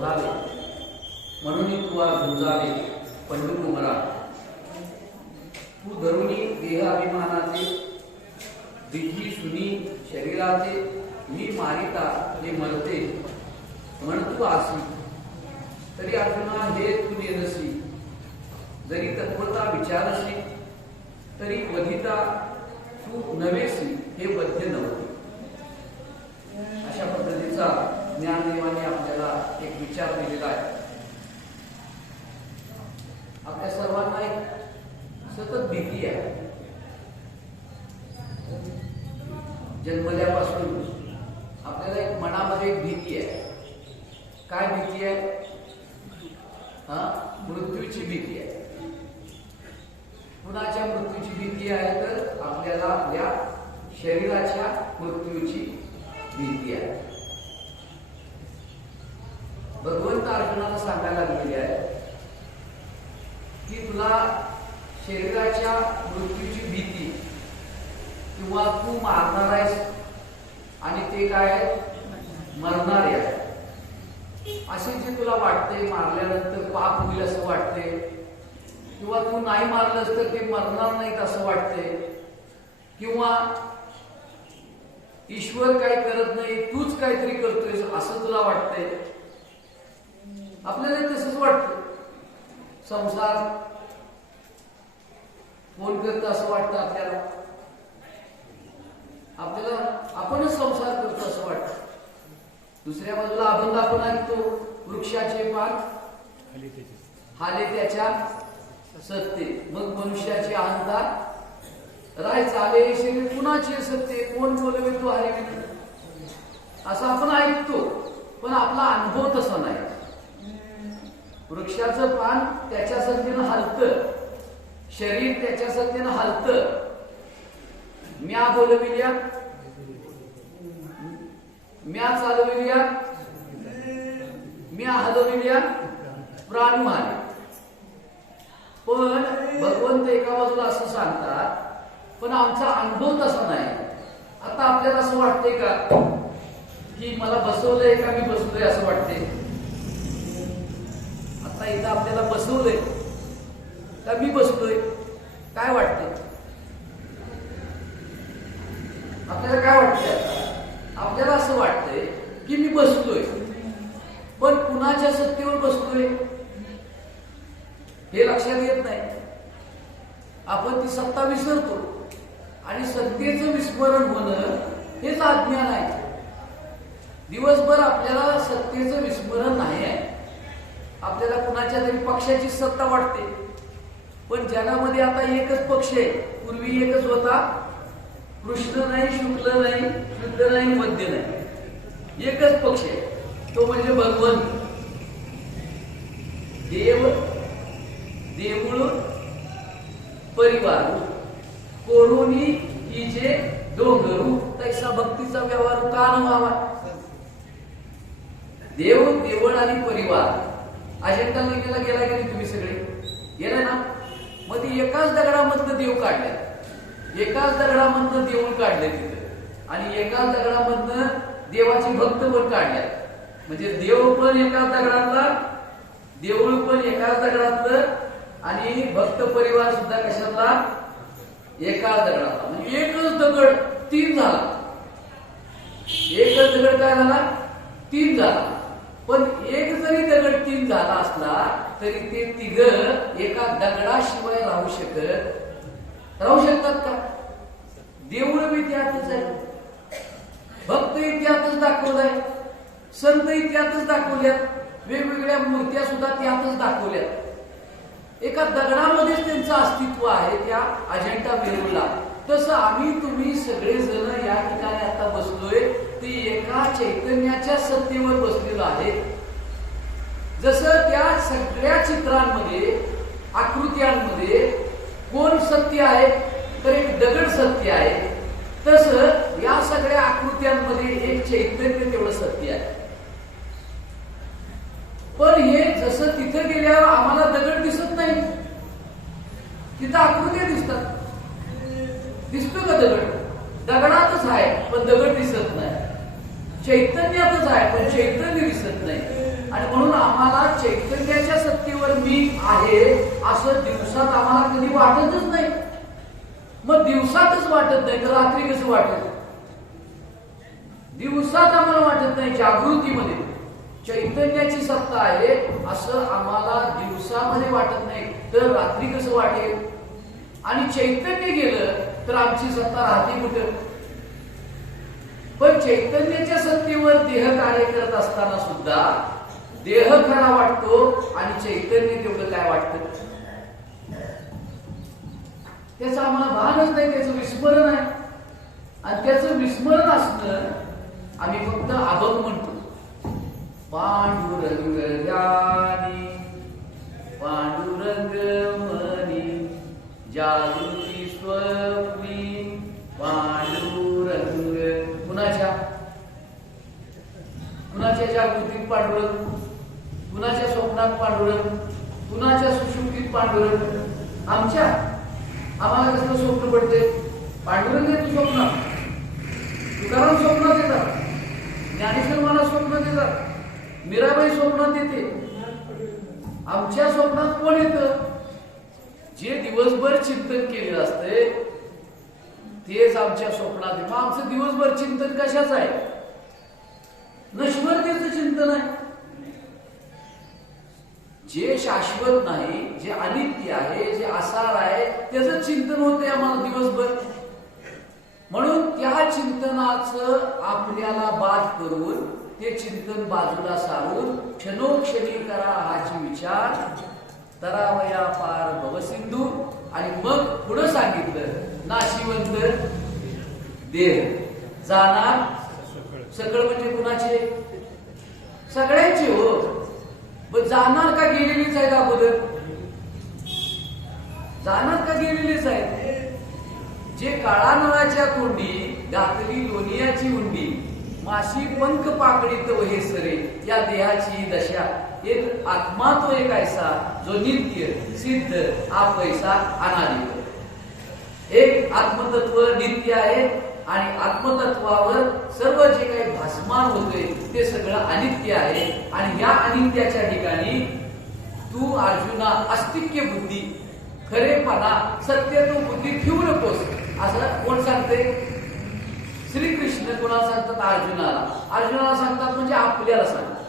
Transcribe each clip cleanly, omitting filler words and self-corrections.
शोधावे, म्हणून तुवा झुंजावे पंडुकुमरा. तू धरुणी देहाभिमानाचे दिघी सुनी शरीराचे, मी मारिता हे मरते म्हण तू आसी. तरी अर्जुना हे तू नेनसी, जरी तत्वता विचारसी, तरी वधिता तू नवेसी हे बद्ध नव्हते. अशा पद्धतीचा ज्ञानदेवाने आपल्याला एक विचार दिलेला आहे. आपल्या सर्वांना एक सतत भीती आहे. जन्मल्यापासून आपल्याला एक मनामध्ये एक भीती आहे. काय भीती आहे? मृत्यूची भीती आहे. कुणाच्या मृत्यूची भीती आहे? तर आपल्याला आपल्या शरीराच्या मृत्यूची भीती आहे. भगवंत अर्जुनाला सांगायला लागलेले आहे की तुला शरीराच्या मृत्यूची भीती किंवा तू मारणार आहेस आणि ते काय मरणार आहे असे जे तुला वाटते, मारल्यानंतर पाप होईल असं वाटते, किंवा तू नाही मारलंस तर ते मरणार नाहीत असं वाटते, किंवा ईश्वर काय करत नाही तूच काहीतरी करतोय असं तुला वाटतंय. आपल्याला तसंच वाटतं. संसार कोण करत असं वाटतं आपल्याला. आपणच संसार करतो असं वाटतं. दुसऱ्या बाजूला अभंग आपण ऐकतो, वृक्षाचे पान हाले त्याच्या सत्ते, मग मनुष्याचे अहंकार राय चाले शरीर कुणाचे सत्ते, कोण बोलवे तो हरे विना, असं आपण ऐकतो. पण आपला अनुभव तसा नाही. वृक्षाचं पान त्याच्या सत्तेनं हलतं, शरीर त्याच्या सत्तेनं हलतं. म्या बोलविल्या, म्या चालविल्या, म्या हलविल्या, प्राणू आले. पण भगवंत एका बाजूला असं सांगतात, पण आमचा अनुभव तसा नाही. आता आपल्याला असं वाटतंय का की मला बसवलंय का मी बसलोय असं वाटते? आता इथं आपल्याला बसवलंय का मी बसलोय? काय वाटतंय आपल्याला? काय वाटतंय आता? आपल्याला असं वाटतंय की मी बसलोय, पण कुणाच्या सत्तेवर बसलोय हे लक्षात येत नाही. आपण ती सत्ता विसरतो आणि सत्तेचं विस्मरण होणं हेच अज्ञान आहे. दिवसभर आपल्याला सत्तेचं विस्मरण नाही आहे. आपल्याला कुणाच्या तरी पक्षाची सत्ता वाटते, पण जगामध्ये आता एकच पक्ष आहे. पूर्वी एकच होता, कृष्ण नाही, शुक्ल नाही, शुद्ध नाही, मध्य नाही. एकच पक्ष आहे, तो म्हणजे भगवंत. देव, देऊळ, परिवार, कोरोनी ही जे डोंगरू तैसा भक्तीचा व्यवहार का न व्हावा. देव, देवळ आणि परिवार. अजिंठा लेण्याला गेला की तुम्ही सगळे गेला ना? मग ती एकाच दगडामधनं देव काढले, एकाच दगडामधनं देऊळ काढले तिथं, आणि एकाच दगडामधनं देवाची भक्त पण काढल्या. म्हणजे देव पण एकाच दगडातला, देऊळ पण एकाच दगडातलं, आणि भक्त परिवार सुद्धा कशातला? एकाच दगडातला. म्हणजे एकच दगड तीन झाला. एकच दगड काय झाला? तीन झाला. पण एक जरी दगड तीन झाला असला तरी ते तिघ एका दगडाशिवाय राहू शकतात का? देऊळ बी त्यातच आहे, भक्त त्यातच दाखवलाय, संत त्यातच दाखवल्यात, वेगवेगळ्या मूर्त्या सुद्धा त्यातच दाखवल्यात. एका दगडामध्येच त्यांचं अस्तित्व आहे, त्या अजिंठा वेरूळला. तसं आम्ही तुम्ही सगळेजण या ठिकाणी आता बसलोय ते एका चैतन्याच्या सत्तेवर बसलेलो आहे. जसं त्या सगळ्या चित्रांमध्ये, आकृत्यांमध्ये कोण सत्य आहे? तर एक दगड सत्य आहे. तसं या सगळ्या आकृत्यांमध्ये एक चैतन्य तेवढं सत्य आहे. पण हे जसं तिथं गेल्यावर आम्हाला दगड दिसत नाही, तिथं आकृत्या दिसतात. दिसतो का दगड? दगडातच आहे पण दगड दिसत नाही. चैतन्यातच आहे पण चैतन्य दिसत नाही. आणि म्हणून आम्हाला चैतन्याच्या सत्तेवर मी आहे असं दिवसात आम्हाला कधी वाटतच नाही. मग दिवसातच वाटत नाही तर रात्री कसं वाटत? दिवसात आम्हाला वाटत नाही, जागृतीमध्ये चैतन्याची सत्ता आहे असं आम्हाला दिवसामध्ये वाटत नाही तर रात्री कसं वाटेल? आणि चैतन्य गेलं तर आमची सत्ता राहते कुठं? पण चैतन्याच्या सत्तेवर देह कार्य करत असताना सुद्धा देह खरा वाटतो आणि चैतन्य तेवढं काय वाटतं त्याचं आम्हाला भानच नाही, त्याचं विस्मरण आहे. आणि त्याचं विस्मरण असणं आम्ही फक्त अभंग म्हणतो. पांडुरंग ज्ञानी पांडुरंग मनी जागृती स्वप्नी पांडुरंग. कुणाच्या जागृतीत पांडुरंग, कुणाच्या स्वप्नात पांडुरंग, कुणाच्या सुषुप्तीत पांडुरंग. आम्हाला कसलं स्वप्न पडते? पांडुरंग येतो स्वप्नात, तुकाराम स्वप्नात येतात, ज्ञानेश्वर मला स्वप्नात येतात, मीराबाई स्वप्नात येते. आमच्या स्वप्नात कोण येतं? जे दिवसभर चिंतन केलेलं असते तेच आमच्या स्वप्नात आहे. मग आमचं दिवसभर चिंतन कशाच आहे? नश्वरतेचं चिंतन आहे. जे शाश्वत नाही, जे अनित्य आहे, जे आसार आहे त्याचं चिंतन होते आम्हाला दिवसभर. म्हणून त्या चिंतनाचं आपल्याला बाद करून ते चिंतन बाजूला सारून क्षणोक्षणी करा हाची विचार तरावया पार भवसिंधू. आणि मग पुढे सांगितलं नाशिवंत देह जाणार सकळ. म्हणजे कुणाचे? सगळ्यांचे हो. पण जाणार का गेलेलीच आहे अगोदर? जाणार का गेलेलीच आहे? जे काळा नळाच्या तोंडी घातली लोनियाची उंडी माशी पंख पाकडीत वहे सरे या देहाची दशा. एक आत्मा तो एक ऐसा जो नित्य सिद्ध अपैसा अनादि. एक आत्मतत्व नित्य आहे आणि आत्मतत्वावर सर्व जे काही भासमान होते ते सगळं अनित्य आहे. आणि या अनित्याच्या ठिकाणी तू अर्जुना अस्तिक्य बुद्धी खरेपणा सत्य तू बुद्धी ठेवू नकोस असं कोण सांगते? श्रीकृष्ण कोणाला सांगतात? अर्जुनाला. अर्जुनाला सांगतात म्हणजे आपल्याला सांगतात,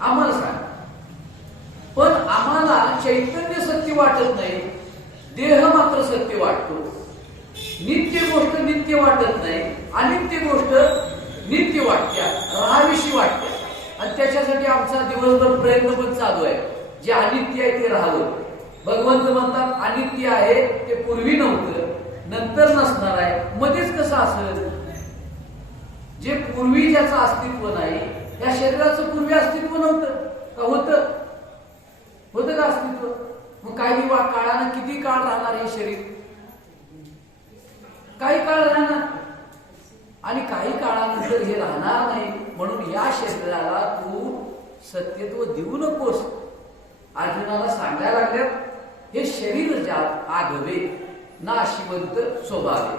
आम्हाला सांग. पण आम्हाला चैतन्य सत्य वाटत नाही, देह मात्र सत्य वाटतो. नित्य गोष्ट नित्य वाटत नाही, अनित्य गोष्ट नित्य वाटत्या, राहावीशी वाटत्या. आणि त्याच्यासाठी आमचा दिवसभर प्रयत्न पण चालू आहे. जे अनित्य आहे ते राहावं. भगवंत म्हणतात अनित्य आहे ते पूर्वी नव्हतं, नंतर नसणार आहे, मध्येच कसं असेल? जे पूर्वी ज्याचं अस्तित्व नाही, या शरीराचं पूर्वी अस्तित्व नव्हतं का? होतं का अस्तित्व? मग काही काळानं किती काळ राहणार हे शरीर? काही काळ राहणार आणि काही काळानंतर हे राहणार नाही. म्हणून या शरीराला तू सत्यत्व देऊ नकोस. अर्जुनाला सांगायला लागल्यात हे शरीर ज्यात आघवे नाशिवंत स्वभावे.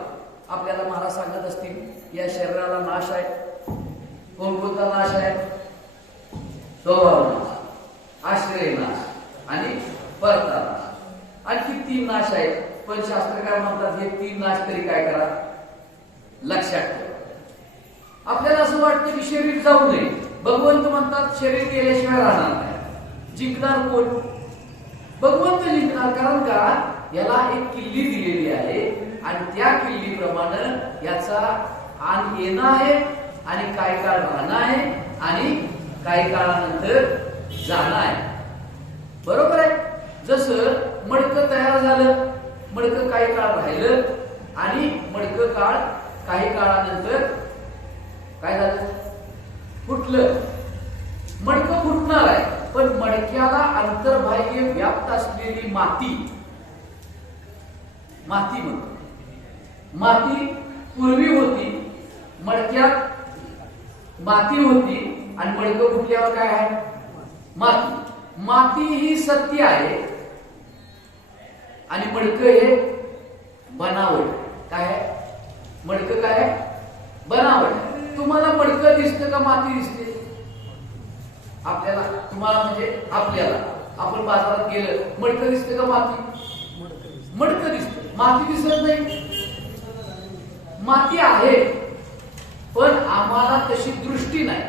आपल्याला महाराज सांगत असतील या शरीराला नाश आहे. कोणकोणता नाश आहे? स्वभाव नाश, आश्रय नाश आणि परता नाश. आणखी 3 नाश आहेत. पण शास्त्रकार म्हणतात हे 3 नाश तरी काय करा, लक्षात ठेवा. आपल्याला असं वाटतं की शरीर जाऊ नये. भगवंत म्हणतात शरीर गेल्याशिवाय राहणार नाही. जिंकणार कोण? भगवंत जिंकणार. कारण का? याला एक किल्ली दिलेली आहे आणि त्या किल्लीप्रमाणे याचा आन येणं आहे आणि काही काळ राहणं आहे आणि काही काळानंतर जाणं आहे. बरोबर आहे? जसं मडकं तयार झालं, मडकं काही काळ राहिलं आणि मडकं काही काळानंतर काय झालं? फुटलं. मडकं फुटणार आहे, पण मडक्याला अंतर्बाह्य व्याप्त असलेली माती म्हणतो. माती पूर्वी होती, मडक्यात माती होती आणि मडकं फुटल्यावर काय आहे? माती. माती ही सत्य आहे आणि मडकं हे बनावट. काय आहे? मडकं काय? बनावट. तुम्हाला मडकं दिसतं का माती दिसते? आपल्याला, तुम्हाला म्हणजे आपल्याला, आपण बाजारात गेलं मडकं दिसतं का? माती मडकं दिसतं, माती दिसत नाही. माती आहे पण आम्हाला तशी दृष्टी नाही.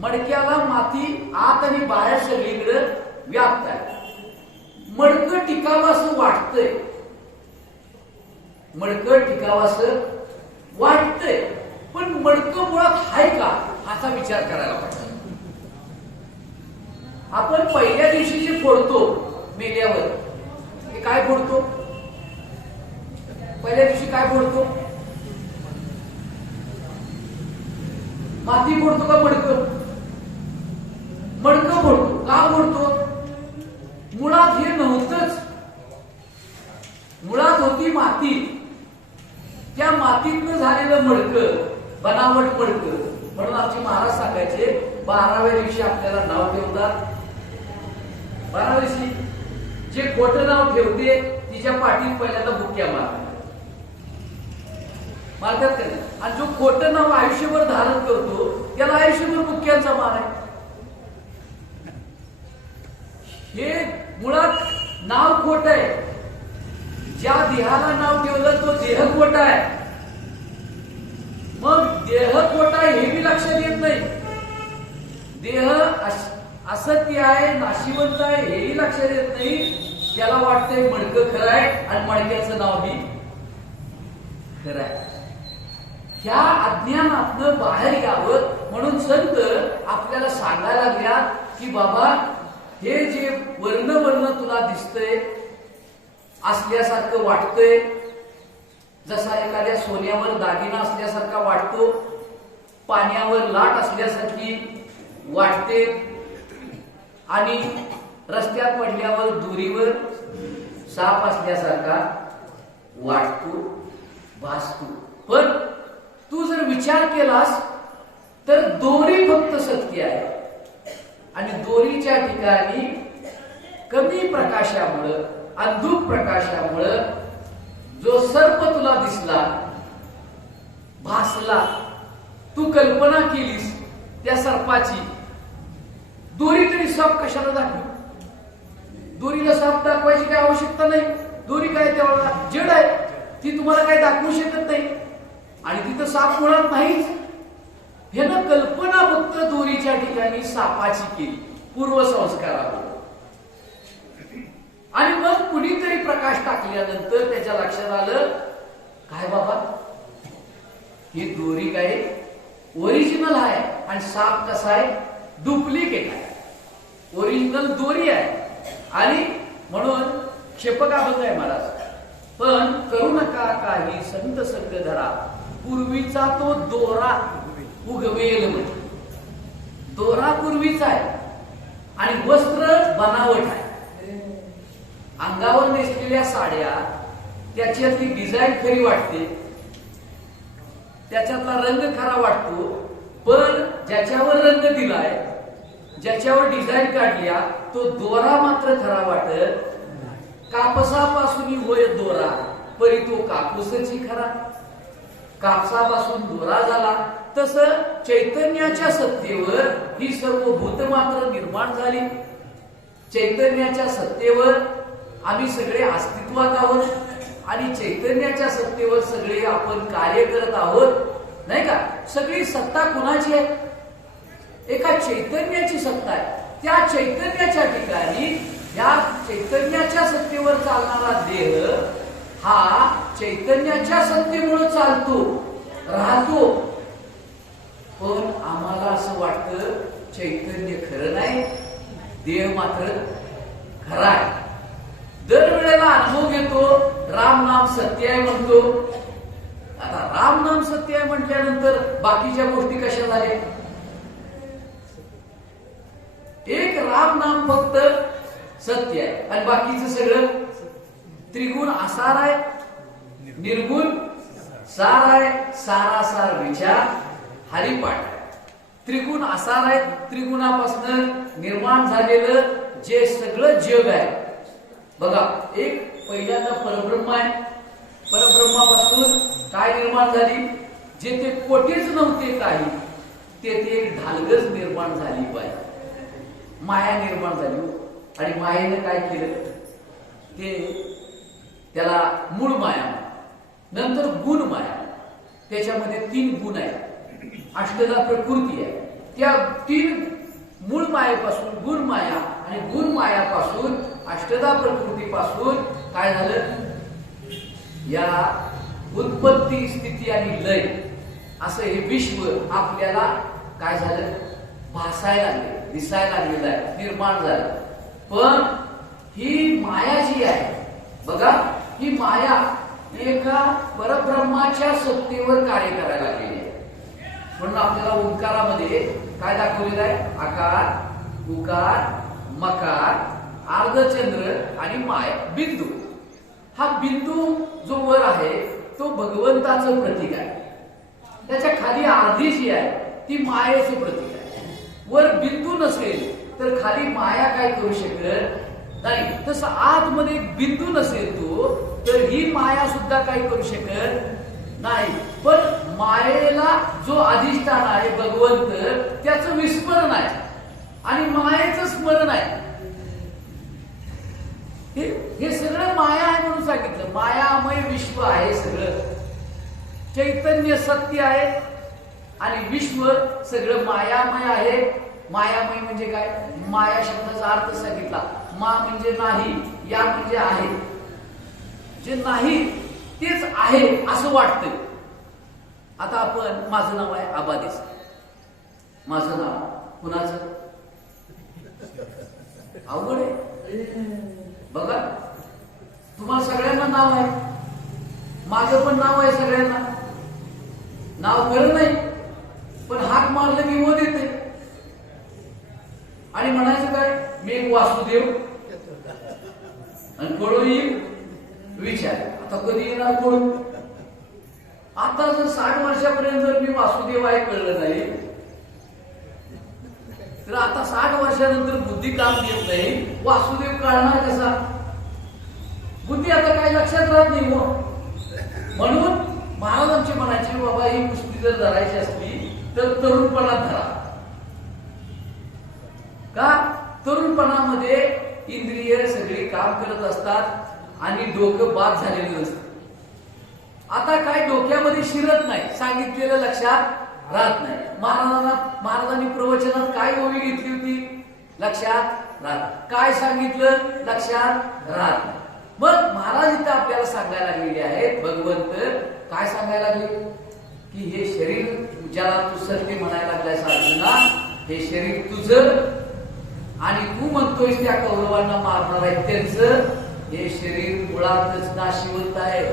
मडक्याला माती आत आणि बाहेर सगळीकडे व्याप्त आहे. मडकं टिकावं असं वाटतंय, मडकं टिकावं असं वाटतंय, पण मडकं मुळात आहे का असा विचार करायला पाहिजे. आपण पहिल्या दिवशी जे फोडतो मेल्यावर, ते काय फोडतो? पहिल्या दिवशी काय फोडतो? माती फोडतो का मडकं? मडकं फोडतो. का फोडतो? मुळात हे नव्हतंच, मुळात होती माती. त्या मातीतनं झालेलं मडकं, बनावट मडकं. म्हणून आमचे महाराज सांगायचे 12व्या दिवशी आपल्याला नाव ठेवतात. 12व्या दिवशी जे खोटं नाव ठेवते तिच्या पाठीत पहिल्यांदा बुक्या मारतात का नाही? आणि जो खोटं नाव आयुष्यभर धारण करतो त्याला आयुष्यभर बुक्यांचा मार आहे. हे मुळात नाव खोट आहे. ज्या देहाला नाव ठेवलं तो देह खोटा आहे. मग देह खोटा आहे हे बी लक्षात येत नाही. देह असत्य आहे, नाशिवंत आहे हेही लक्षात येत नाही. त्याला वाटतंय मडकं खरं आहे आणि मडक्याचं नाव बी खरं आहे. ह्या अज्ञानातनं बाहेर यावं म्हणून संत आपल्याला सांगायला लागल्यात की बाबा हे जे वर्ण वर्ण तुला दिसतंय, असल्यासारखं वाटतंय, जसा एखाद्या सोन्यावर दागिना असल्यासारखा वाटतो, पाण्यावर लाट असल्यासारखी वाटते, आणि रस्त्यात पडल्यावर दोरीवर साप असल्यासारखा वाटतो, भासतो. पण तू जर विचार केलास तर दोरी फक्त सत्य आहे. आणि दोरीच्या ठिकाणी कमी प्रकाशामुळं, अंधुक प्रकाशामुळं जो सर्प तुला दिसला, भासला, तू कल्पना केलीस त्या सर्पाची, दोरी तरी साप कशाला दाखवी? दोरीला साप दाखवायची काही आवश्यकता नाही. दोरी काय तेवढा जड आहे, ती तुम्हाला काही दाखवू शकत नाही. आणि तिथं साप मुळात नाहीच. हे ना कल्पना फक्त दोरीच्या ठिकाणी सापाची केली पूर्वसंस्कारावर. आणि मग कुणीतरी प्रकाश टाकल्यानंतर त्याच्या लक्षात आलं, काय बाबा ही दोरी काय ओरिजिनल आहे आणि साप कसा आहे डुप्लिकेट आहे. ओरिजिनल दोरी आहे आणि म्हणून क्षेपकाबद्ध आहे महाराज. पण करू नका काही संत संग धरा, पूर्वीचा तो दोरा उगवेल. म्हणजे दोरा पूर्वीचा आहे आणि वस्त्र बनावट आहे. अंगावर नेसलेल्या साड्या, त्याच्यातली डिझाईन खरी वाटते, त्याच्यातला रंग खरा वाटतो, पण ज्याच्यावर रंग दिलाय, ज्याच्यावर डिझाईन काढल्या, तो दोरा मात्र खरा वाटत. कापसापासून होय दोरा, परी तो कापूसची खरा. कापसापासून दोरा झाला. तसं चैतन्याच्या सत्तेवर ही सर्व भूत मात्र निर्माण झाली. चैतन्याच्या सत्तेवर आम्ही सगळे अस्तित्वात आहोत आणि चैतन्याच्या सत्तेवर सगळे आपण कार्य करत आहोत, नाही का? सगळी सत्ता कुणाची आहे? एका चैतन्याची सत्ता आहे. त्या चैतन्याच्या ठिकाणी या चैतन्याच्या सत्तेवर चालणारा देह हा चैतन्याच्या सत्तेमुळे चालतो, राहतो. पण आम्हाला असं वाटतं चैतन्य खरं नाही, देह मात्र खरा आहे. दरवेळेला अनुभव घेतो, राम नाम सत्य आहे म्हणतो. आता राम नाम सत्य आहे म्हटल्यानंतर बाकीच्या गोष्टी कशा झाल्या? एक राम नाम फक्त सत्य आहे आणि बाकीचं सगळं त्रिगुण आसार आहे, निर्गुण सार आहे. सारासार विचार हरिपाठ आहे. त्रिगुण आसार आहे. त्रिगुणापासून निर्माण झालेलं जे सगळं जग आहे बघा, एक पहिल्यांदा परब्रह्म आहे. परब्रह्मापासून काय निर्माण झाली? जे ते कोटीच नव्हते काही, तेथे एक ढालगज निर्माण झाली पाहिजे, माया निर्माण झाली. आणि मायेनं काय केलं, त्याला मूळ माया, नंतर गुण माया. त्याच्यामध्ये 3 गुण आहेत, अष्टदा प्रकृती आहे. त्या 3 मूळ मायेपासून गुण माया आणि गुण मायापासून अष्टदा प्रकृतीपासून काय झालं, या उत्पत्ती स्थिती आणि लय असं हे विश्व आपल्याला काय झालं, भासायला लागले, दिसायला लागलेलं आहे, निर्माण झालं. पण ही माया जी आहे बघा, ही माया एका परब्रह्माच्या सत्तेवर कार्य करायला लागलेली आहे. म्हणून आपल्याला ओंकारामध्ये काय दाखवलेलं आहे, आकार, उकार, मकार, अर्धचंद्र आणि माया, बिंदू. हा बिंदू जो वर आहे तो भगवंताचं प्रतीक आहे. त्याच्या खाली अर्धी जी आहे ती मायेचं प्रतीक आहे. वर बिंदू नसेल तर खाली माया काय करू शकत नाही. तसं आतमध्ये बिंदू नसेल तो तर ही माया सुद्धा काय करू शकत नाही. पण मायेला जो अधिष्ठान आहे भगवंत, त्याचं विस्मरण आहे आणि मायेचं स्मरण आहे. हे सगळं माया आहे म्हणून सांगितलं. मायामय विश्व आहे सगळं. चैतन्य सत्य आहे आणि विश्व सगळं मायामय आहे. मायामय म्हणजे काय, माया शब्दाचा अर्थ सांगितला. मा म्हणजे नाही, या म्हणजे आहे. जे नाही तेच आहे असं वाटतं. आता आपण, माझं नाव आहे आबादेस, माझं नाव कुणाचं, अवघड आहे बघा. तुम्हाला सगळ्यांना नाव आहे, माझं पण नाव आहे सगळ्यांना. नाव खरं नाही, पण हाक मारलं की हो देते आणि म्हणायचं काय, मी एक वासुदेव आणि कोडू येईल विचार. आता कधी येणार कोडू? आता जर 60 वर्षापर्यंत जर मी वासुदेव आहे कळलं नाही तर आता 60 वर्षानंतर बुद्धी काम देत नाही, वासुदेव कळणार कसा? बुद्धी आता काय लक्षात राहत नाही हो. म्हणून महाराज आमचे म्हणायचे, बाबा ही कुस्ती जर धरायची असली तर तरुणपणात धरा. का? तरुणपणामध्ये इंद्रिय सगळी काम करत असतात आणि डोकं बाद झालेलं असतं. आता काय डोक्यामध्ये शिरत नाही, सांगितलेलं लक्षात राहत नाही. महाराजांनी प्रवचनात काय ओवी घेतली होती, लक्षात राहत. काय सांगितलं, लक्षात राहत नाही. मग महाराज इथं आपल्याला सांगायला लागलेले आहेत, भगवंत काय सांगायला लागले की हे शरीर ज्याला तू सत्य म्हणायला लागलायस अर्जुना, हे शरीर तुझं आणि तू म्हणतोयस त्या कौरवांना मारणार आहे त्यांचं, हे शरीर मुळातच नाशिवंत आहे,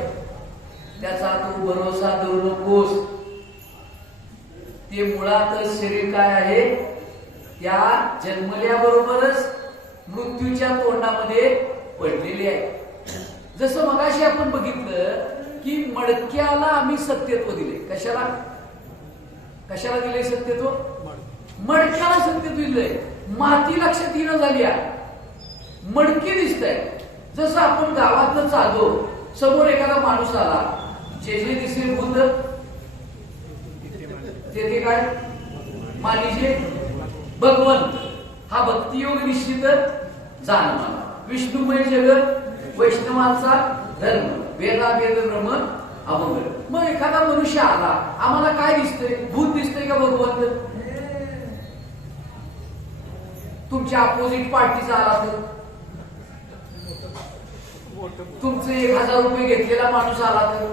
त्याचा तू भरोसा धरू नकोस. ते मुळातच शरीर काय आहे, त्या जन्मल्याबरोबरच मृत्यूच्या तोंडामध्ये पडलेले आहे. जसं मगाशी आपण बघितलं की मडक्याला आम्ही सत्यत्व दिले. कशाला कशाला दिले सत्यत्व? मडक्याला सत्यत्व दिलंय. माती लक्षात येणं झाली आहे, मडकी दिसतंय. जसं आपण गावातनं चालतो, समोर एखादा माणूस आला, जे जे दिसेल भूत तेथे काय मानिजे भगवंत. हा भक्तियोग निश्चित जाणवा. विष्णुमय जगत वैष्णवांचा धर्म, वेदा वेद ब्रह्म अभंग. मग एखादा मनुष्य आला, आम्हाला काय दिसतंय, भूत दिसतंय का भगवंत? तुमच्या अपोजिट पार्टीचा आला तर, तुमचे 1000 रुपये घेतलेला माणूस आला तर,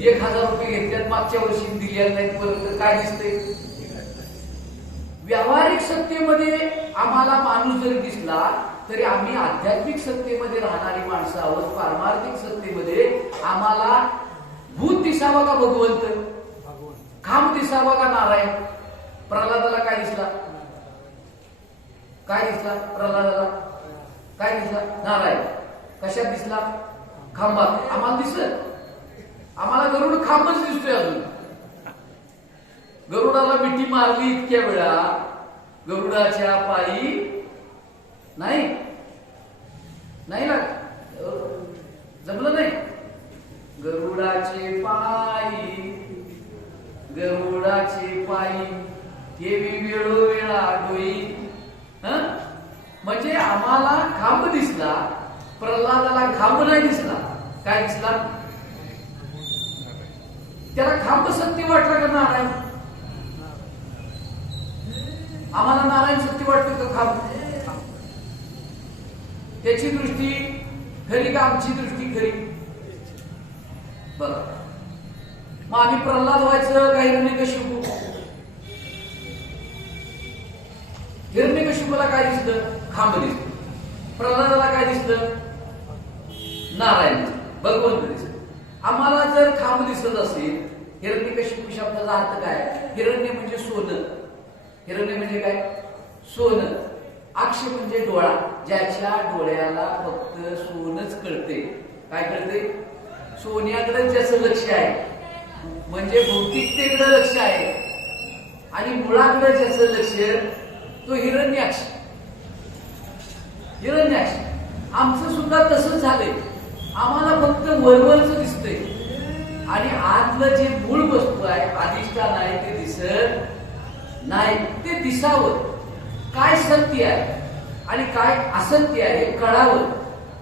1000 रुपये घेतल्यात मागच्या वर्षी दिलेल्या नाहीत, परंतु काय दिसतंय? व्यावहारिक सत्तेमध्ये आम्हाला माणूस जरी दिसला तरी आम्ही आध्यात्मिक सत्तेमध्ये राहणारी माणसं आहोत. पारमार्थिक सत्तेमध्ये आम्हाला भूत दिसावा का भगवंत? खांब दिसावा का नारायण? प्रल्हादाला काय दिसला? काय दिसला प्रल्हादाला? काय दिसला? नारायण. कशात दिसला? खांबात. आम्हाला दिसत, आम्हाला गरुड खांबच दिसतोय. अजून गरुडाला मिठी मारली इतक्या वेळा, गरुडाच्या पायी नाही नाही ना, जमलं नाही. गरुडाचे पायी ठेवी वेळोवेळा डोई. म्हणजे आम्हाला खांब दिसला, प्रल्हादाला खांब नाही दिसला. काय दिसला? त्याला खांब सत्य वाटला का नारायण? आम्हाला नारायण सत्य वाटतं का खांब? त्याची दृष्टी खरी का आमची दृष्टी खरी? बघा, मग आम्ही प्रल्हाद व्हायचं का हिरण्यकशिपू? हिरण्यकशिपूला काय दिसलं? खांब दिसलं. प्रल्हादाला काय दिसलं? नारायण, भगवंत दिसलं. आम्हाला जर खांब दिसत असेल, हिरण्यकशिपू शब्दाचा अर्थ काय? हिरण्य म्हणजे सोनं. हिरण्य म्हणजे काय? सोनं. अक्ष म्हणजे डोळा. ज्याच्या डोळ्याला फक्त सोनच कळते. काय कळते? सोन्याकडे ज्याचं लक्ष आहे, म्हणजे भौतिकतेकडे लक्ष आहे, आणि मुळाकडे ज्याचं लक्ष, तो हिरण्याक्ष. हिरण्याक्ष. आमचं सुद्धा तसंच झालंय. आम्हाला फक्त वरवरच दिसतंय, आणि आतलं जे मूळ वस्तू आहे, अधिष्ठान आहे, ते दिसत नाही. ते दिसावं, काय सत्य आहे आणि काय असत्य आहे कळावं.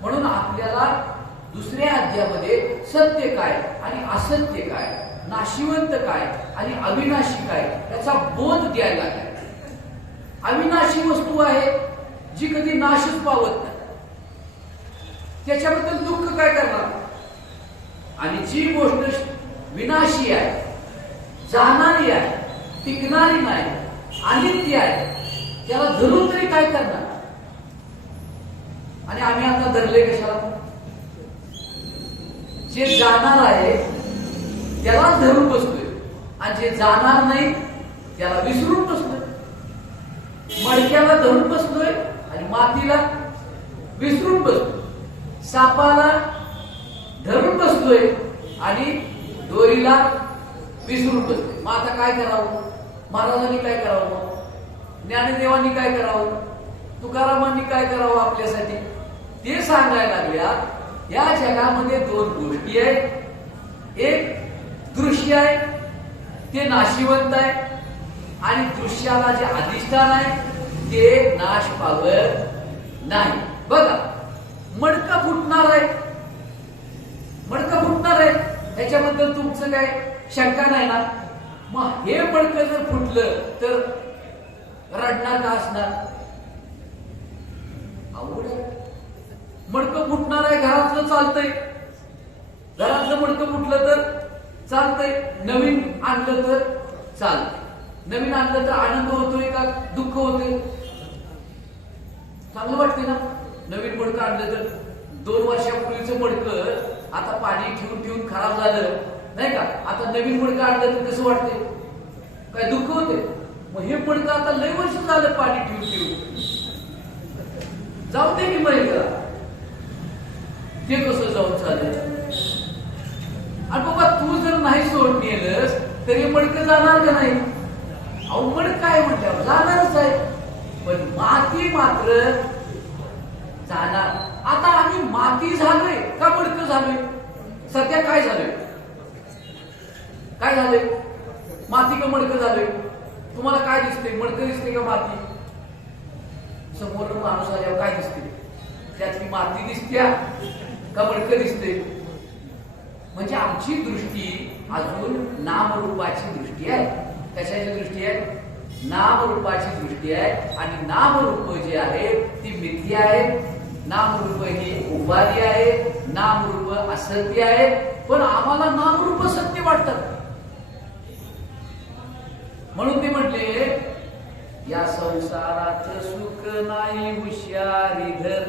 म्हणून आपल्याला दुसऱ्या अध्यायामध्ये सत्य काय आणि असत्य काय, नाशिवंत काय आणि अविनाशी काय, याचा बोध द्यायला लागला. अविनाशी वस्तू आहे जी कधी नाशच पावत नाही, त्याच्याबद्दल दुःख काय करणार? आणि जी गोष्ट विनाशी आहे, जाणारी आहे, टिकणारी नाही, अनित्य आहे, त्याला धरून तरी काय करणार? आणि आम्ही आता धरले कशाला? जे जाणार आहे त्याला धरून बसतोय, आणि जे जाणार नाही त्याला विसरून बसतोय. मडक्याला धरून बसतोय आणि मातीला विसरून बसतोय. सापाला धरून बसतोय आणि दोरीला विसरून बसतोय. मग आता काय करावं? महाराजांनी काय करावं? ज्ञानदेवांनी काय करावं? तुकारामांनी काय करावं आपल्यासाठी? ते सांगायला लागल्या. या जगामध्ये दोन गोष्टी आहेत. एक दृश्य आहे, ते नाशिवंत आहे, आणि दृश्याला जे अधिष्ठान आहे ते नाश पावत नाही. बघा, मडकं फुटणार आहे, मडकं फुटणार आहे, ह्याच्याबद्दल तुमचं काय शंका नाही ना? मग हे मडकं जर फुटलं तर रडणार का असणार? अवघड आहे. मडकं फुटणार आहे, घरातलं चालतंय, घरातलं मडकं फुटलं तर चालतंय, नवीन आणलं तर चालतंय. नवीन आणलं तर आनंद होतोय का दुःख होतोय? चांगलं वाटतंय ना? नवीन मडकं आणलं तर. 2 वर्षापूर्वीचं मडकं आता पाणी ठेवून ठेवून खराब झालं नाही का? आता नवीन मडकं आणलं तर कसं वाटतंय? काय दुःख होते? मग हे मडकं आता लय वर्ष झालं पाणी ठेवून ठेवून, जाऊ दे की मडकं, ते कसं जाऊन चालेल? आणि बाबा तू जर नाही सोडून गेलंस तर हे मडकं जाणार का नाही? अहो, मडकं काय म्हटल्यावर जाणारच आहे, पण माती मात्र जाणार. आता आम्ही माती झालोय का मडकं झालोय? सध्या काय झालोय? काय झालंय? माती का मडकं झालोय? तुम्हाला काय दिसते? मडकं दिसते का माती? समोर माणूस आल्यावर काय दिसते? त्यातली माती दिसत्या का मडकं दिसते? म्हणजे आमची दृष्टी अजून नामरूपाची दृष्टी आहे. कशाची दृष्टी आहे? नामरूपाची दृष्टी आहे. आणि नामरूप जे आहे ती मिथ्या आहे. नामरूप ही उपाधी आहे, नामरूप असत्य आहे. पण आम्हाला नामरूप सत्य वाटतात. म्हणून ते म्हटले, या संसारात सुख नाही हुशारी धर,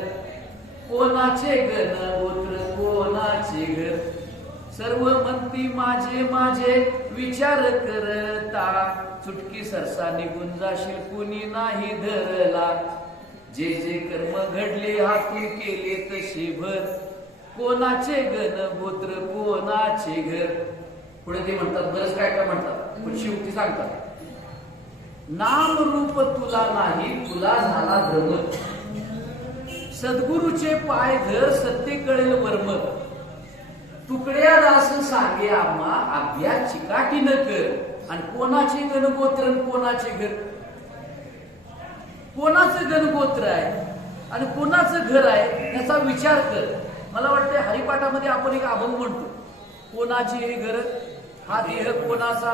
कोणाचे गण गोत्र कोणाचे घर, सर्व म्हणती माझे माझे विचार करता, चुटकी सरसा निघून जाशील कुणी नाही धरला, जे जे कर्म घडले हातून केले तसे भर, कोणाचे गण गोत्र कोणाचे घर. पुढे ते म्हणतात, बरंच काय काय म्हणतात, पण शेवटी सांगतात, नाम रूप तुला नाही तुला झाला भ्रम, सद्गुरूचे पाय धर सत्य कळेल वर्म, तुकड्या दास सांगे आम्हा अभ्यास चिकाटी न कर, आणि कोणाचे गणगोत्र आणि कोणाचे घर, कोणाचं गणगोत्र आहे आणि कोणाचं घर आहे याचा विचार कर. मला वाटतं हरिपाठामध्ये आपण एक अभंग म्हणतो, कोणाचे हे घर, हा देह कोणाचा,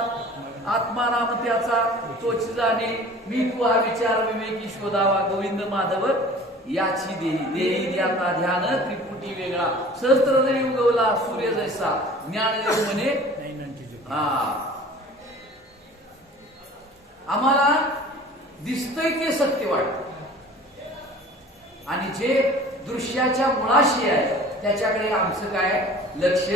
आत्मा राम त्याचा, तोच जाणे मी तू हा विचार विवेकी शोधावा, गोविंद माधव याची देही द्याता ध्यान त्रिपुटी वेगळा, सहस्त्र जरी उगवला सूर्य जैसा, ज्ञानदेव म्हणे हा. आम्हाला दिसतंय ते सत्य वाटत आणि जे दृश्याच्या मुळाशी आहे त्याच्याकडे आमचं काय लक्ष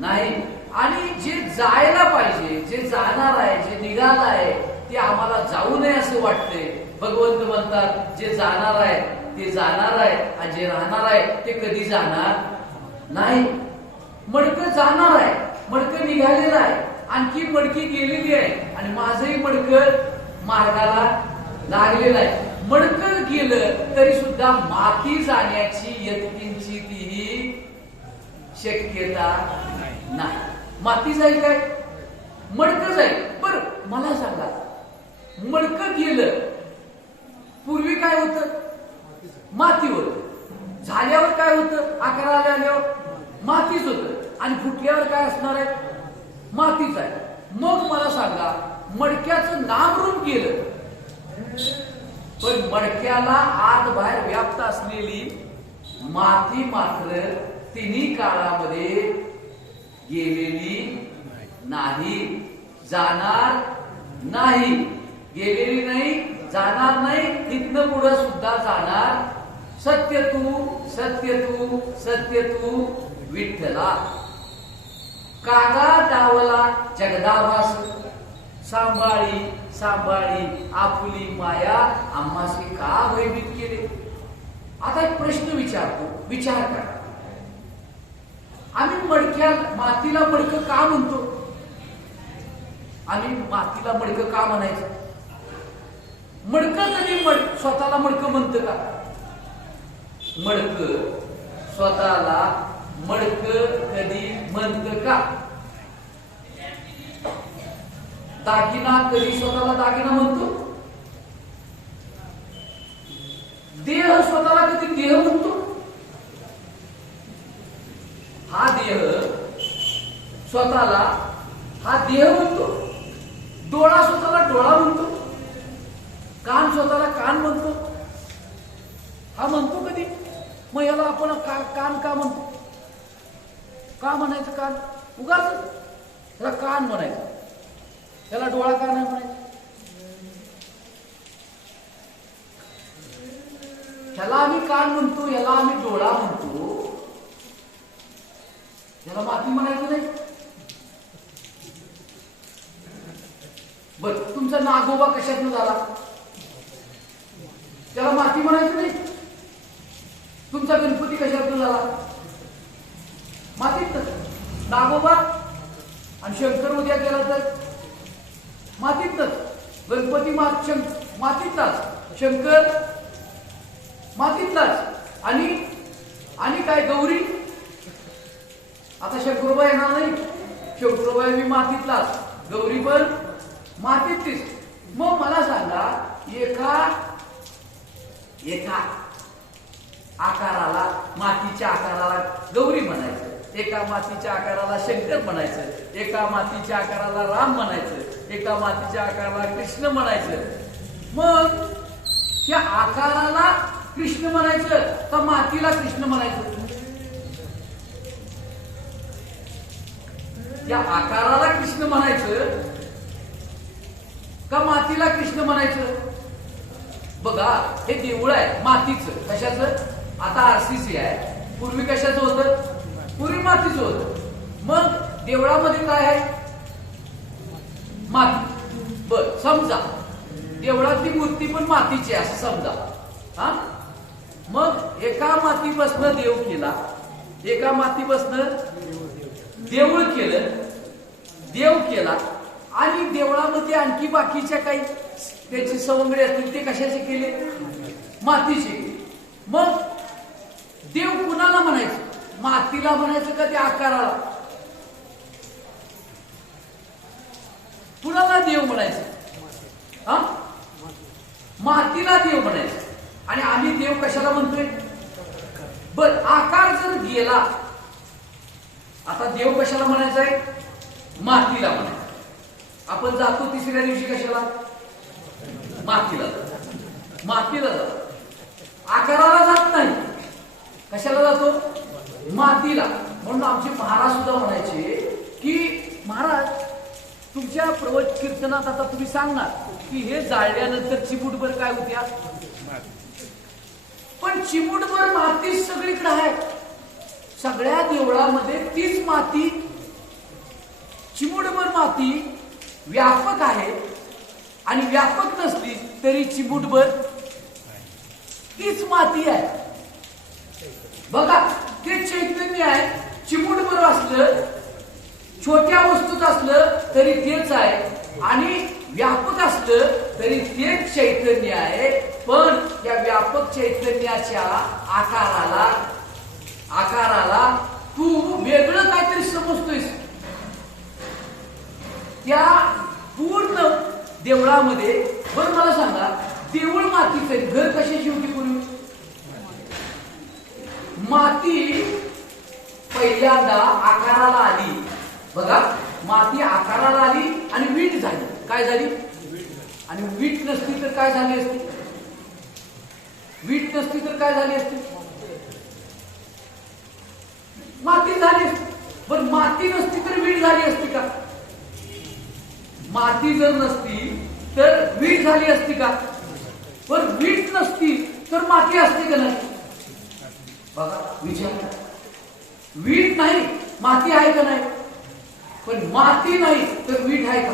नाही. आणि जे जायला पाहिजे, जे जाणार आहे, जे निघालं आहे ते आम्हाला जाऊ नये असं वाटतंय. भगवंत म्हणतात जे जाणार आहे ते जाणार आहे आणि जे राहणार आहे ते कधी जाणार नाही. मडकं जाणार आहे, मडकं निघालेलं आहे, आणखी मडकी गेलेली आहे आणि माझंही मडकं मार्गाला लागलेलं आहे. मडकं गेलं तरी सुद्धा माती जाण्याची यत्किंची तीही शक्यता नाही. माती जाईल काय, मडकं जाईल. बर मला सांगा, मडकं गेलं, पूर्वी काय होतं, माती होत, झाल्यावर काय होतं, आकाराला आल्यावर मातीच होत आणि फुटल्यावर काय असणार आहे, मातीच आहे. मग मला सांगा, मडक्याचं नामरूप गेलं पण मडक्याला आत बाहेर व्याप्त असलेली माती मात्र तिन्ही काळामध्ये गेलेली नाही, जाणार नाही, गेलेली नाही, जाणार नाही, तिथनं पुढे सुद्धा जाणार. सत्य तू सत्य तू सत्य तू विठ्ठला, कागा डावला जगदाभास, सांभाळी सांभाळी आपुली माया आम्हासी का भयभीत केले. आता एक प्रश्न विचारतो, विचार करा. आम्ही मातीला मडकं का म्हणतो, आम्ही मातीला मडकं का म्हणायचं? मडकं कधी स्वतःला मडकं म्हणतं का? मडकं स्वतःला मडकं कधी म्हणतं का? दागिना कधी स्वतःला दागिना म्हणतो? देह स्वतःला कधी देह म्हणतो? हा देह स्वतःला हा देह म्हणतो. डोळा स्वतःला डोळा म्हणतो, कान स्वतःला कान म्हणतो. हा म्हणतो कधी? मग याला आपण कान का म्हणतो? का म्हणायचं कान? उगाच त्याला कान म्हणायचं, त्याला डोळा का नाही म्हणायचं? त्याला आम्ही कान म्हणतो, याला आम्ही डोळा म्हणतो, याला माती म्हणायचं नाही. बर, तुमचा नागोबा कशातून झाला? त्याला माती म्हणायचं नाही. तुमचा गणपती कशातून झाला? मातीतच. नागोबा आणि शंकर उद्या गेला तर मातीतच. गणपती मातीतलाच, शंकर मातीतलाच. आणि काय गौरी? आता शंकरोबा येणार नाही, शंकरोबा मी मातीतलाच, गौरी पण मातीतलीच. मग मला सांगा, एका आकाराला, मातीच्या आकाराला गौरी म्हणायचं, एका मातीच्या आकाराला शंकर म्हणायचं, एका मातीच्या आकाराला राम म्हणायचं, एका मातीच्या आकाराला कृष्ण म्हणायचं. मग त्या आकाराला कृष्ण म्हणायचं का मातीला कृष्ण म्हणायचं? त्या आकाराला कृष्ण म्हणायचं का मातीला कृष्ण म्हणायचं? बघा, हे देऊळ आहे मातीचं. कशाचं? आता आरसीसी आहे, पूर्वी कशाचं होतं? पूर्वी मातीचं होतं. मग देवळामध्ये काय आहे? माती. बर, समजा देवळातली मूर्ती पण मातीची आहे असं समजा. हा, मग एका मातीपासनं देव केला, एका मातीपासनं देऊळ केलं, देव केला आणि देवळामध्ये आणखी बाकीच्या काही त्याची सवंगडी असतील ते कशाचे केले? मातीचे. मग देव कुणाला म्हणायचं? मातीला म्हणायचं का त्या आकाराला? कुणाला देव म्हणायचं? हा, मातीला देव म्हणायचं. आणि आम्ही देव कशाला म्हणतोय? बर, आकार जर गेला, आता देव कशाला म्हणायचा आहे? मातीला म्हणायचं. आपण जातो तिसऱ्या दिवशी कशाला? मातीला. मातीला जातो, आकाराला जात नाही. कशाला जातो? मातीला. म्हणून आमचे महाराज सुद्धा म्हणायचे की महाराज तुमच्या प्रवचन कीर्तनात आता तुम्ही सांगणार की हे जाळल्यानंतर चिमूटभर काय होत्या? पण चिमूटभर माती सगळीकडे आहे. सगळ्या देवळामध्ये तीच माती, चिमूटभर माती व्यापक आहे. आणि व्यापक नसली तरी चिमूटभर तीच माती आहे. बघा, ते चैतन्य आहे. चिमूटभर असलं, छोट्या वस्तूत असलं तरी तेच आहे. आणि व्यापक असलं तरी तेच चैतन्य आहे. पण त्या व्यापक चैतन्याच्या आकाराला तू वेगळं काहीतरी समजतोयस. त्या पूर्ण देवळामध्ये, बरं मला सांगा, देऊळ मातीचं, घर कशाची होती पूर्वी? माती पहिल्यांदा आकाराला आली. बघा, माती आकाराला आली आणि वीट झाली. काय झाली? आणि वीट नसती तर काय झाली असती? वीट नसती तर काय झाली असती? माती झाली असती. पण माती नसती तर वीट झाली असती का? माती जर नसती तर वीट झाली असती का? पण वीट नसती तर माती असते का नाही? बघा, विचार. वीट नाही, माती आहे का नाही? पण माती नाही तर वीट आहे का?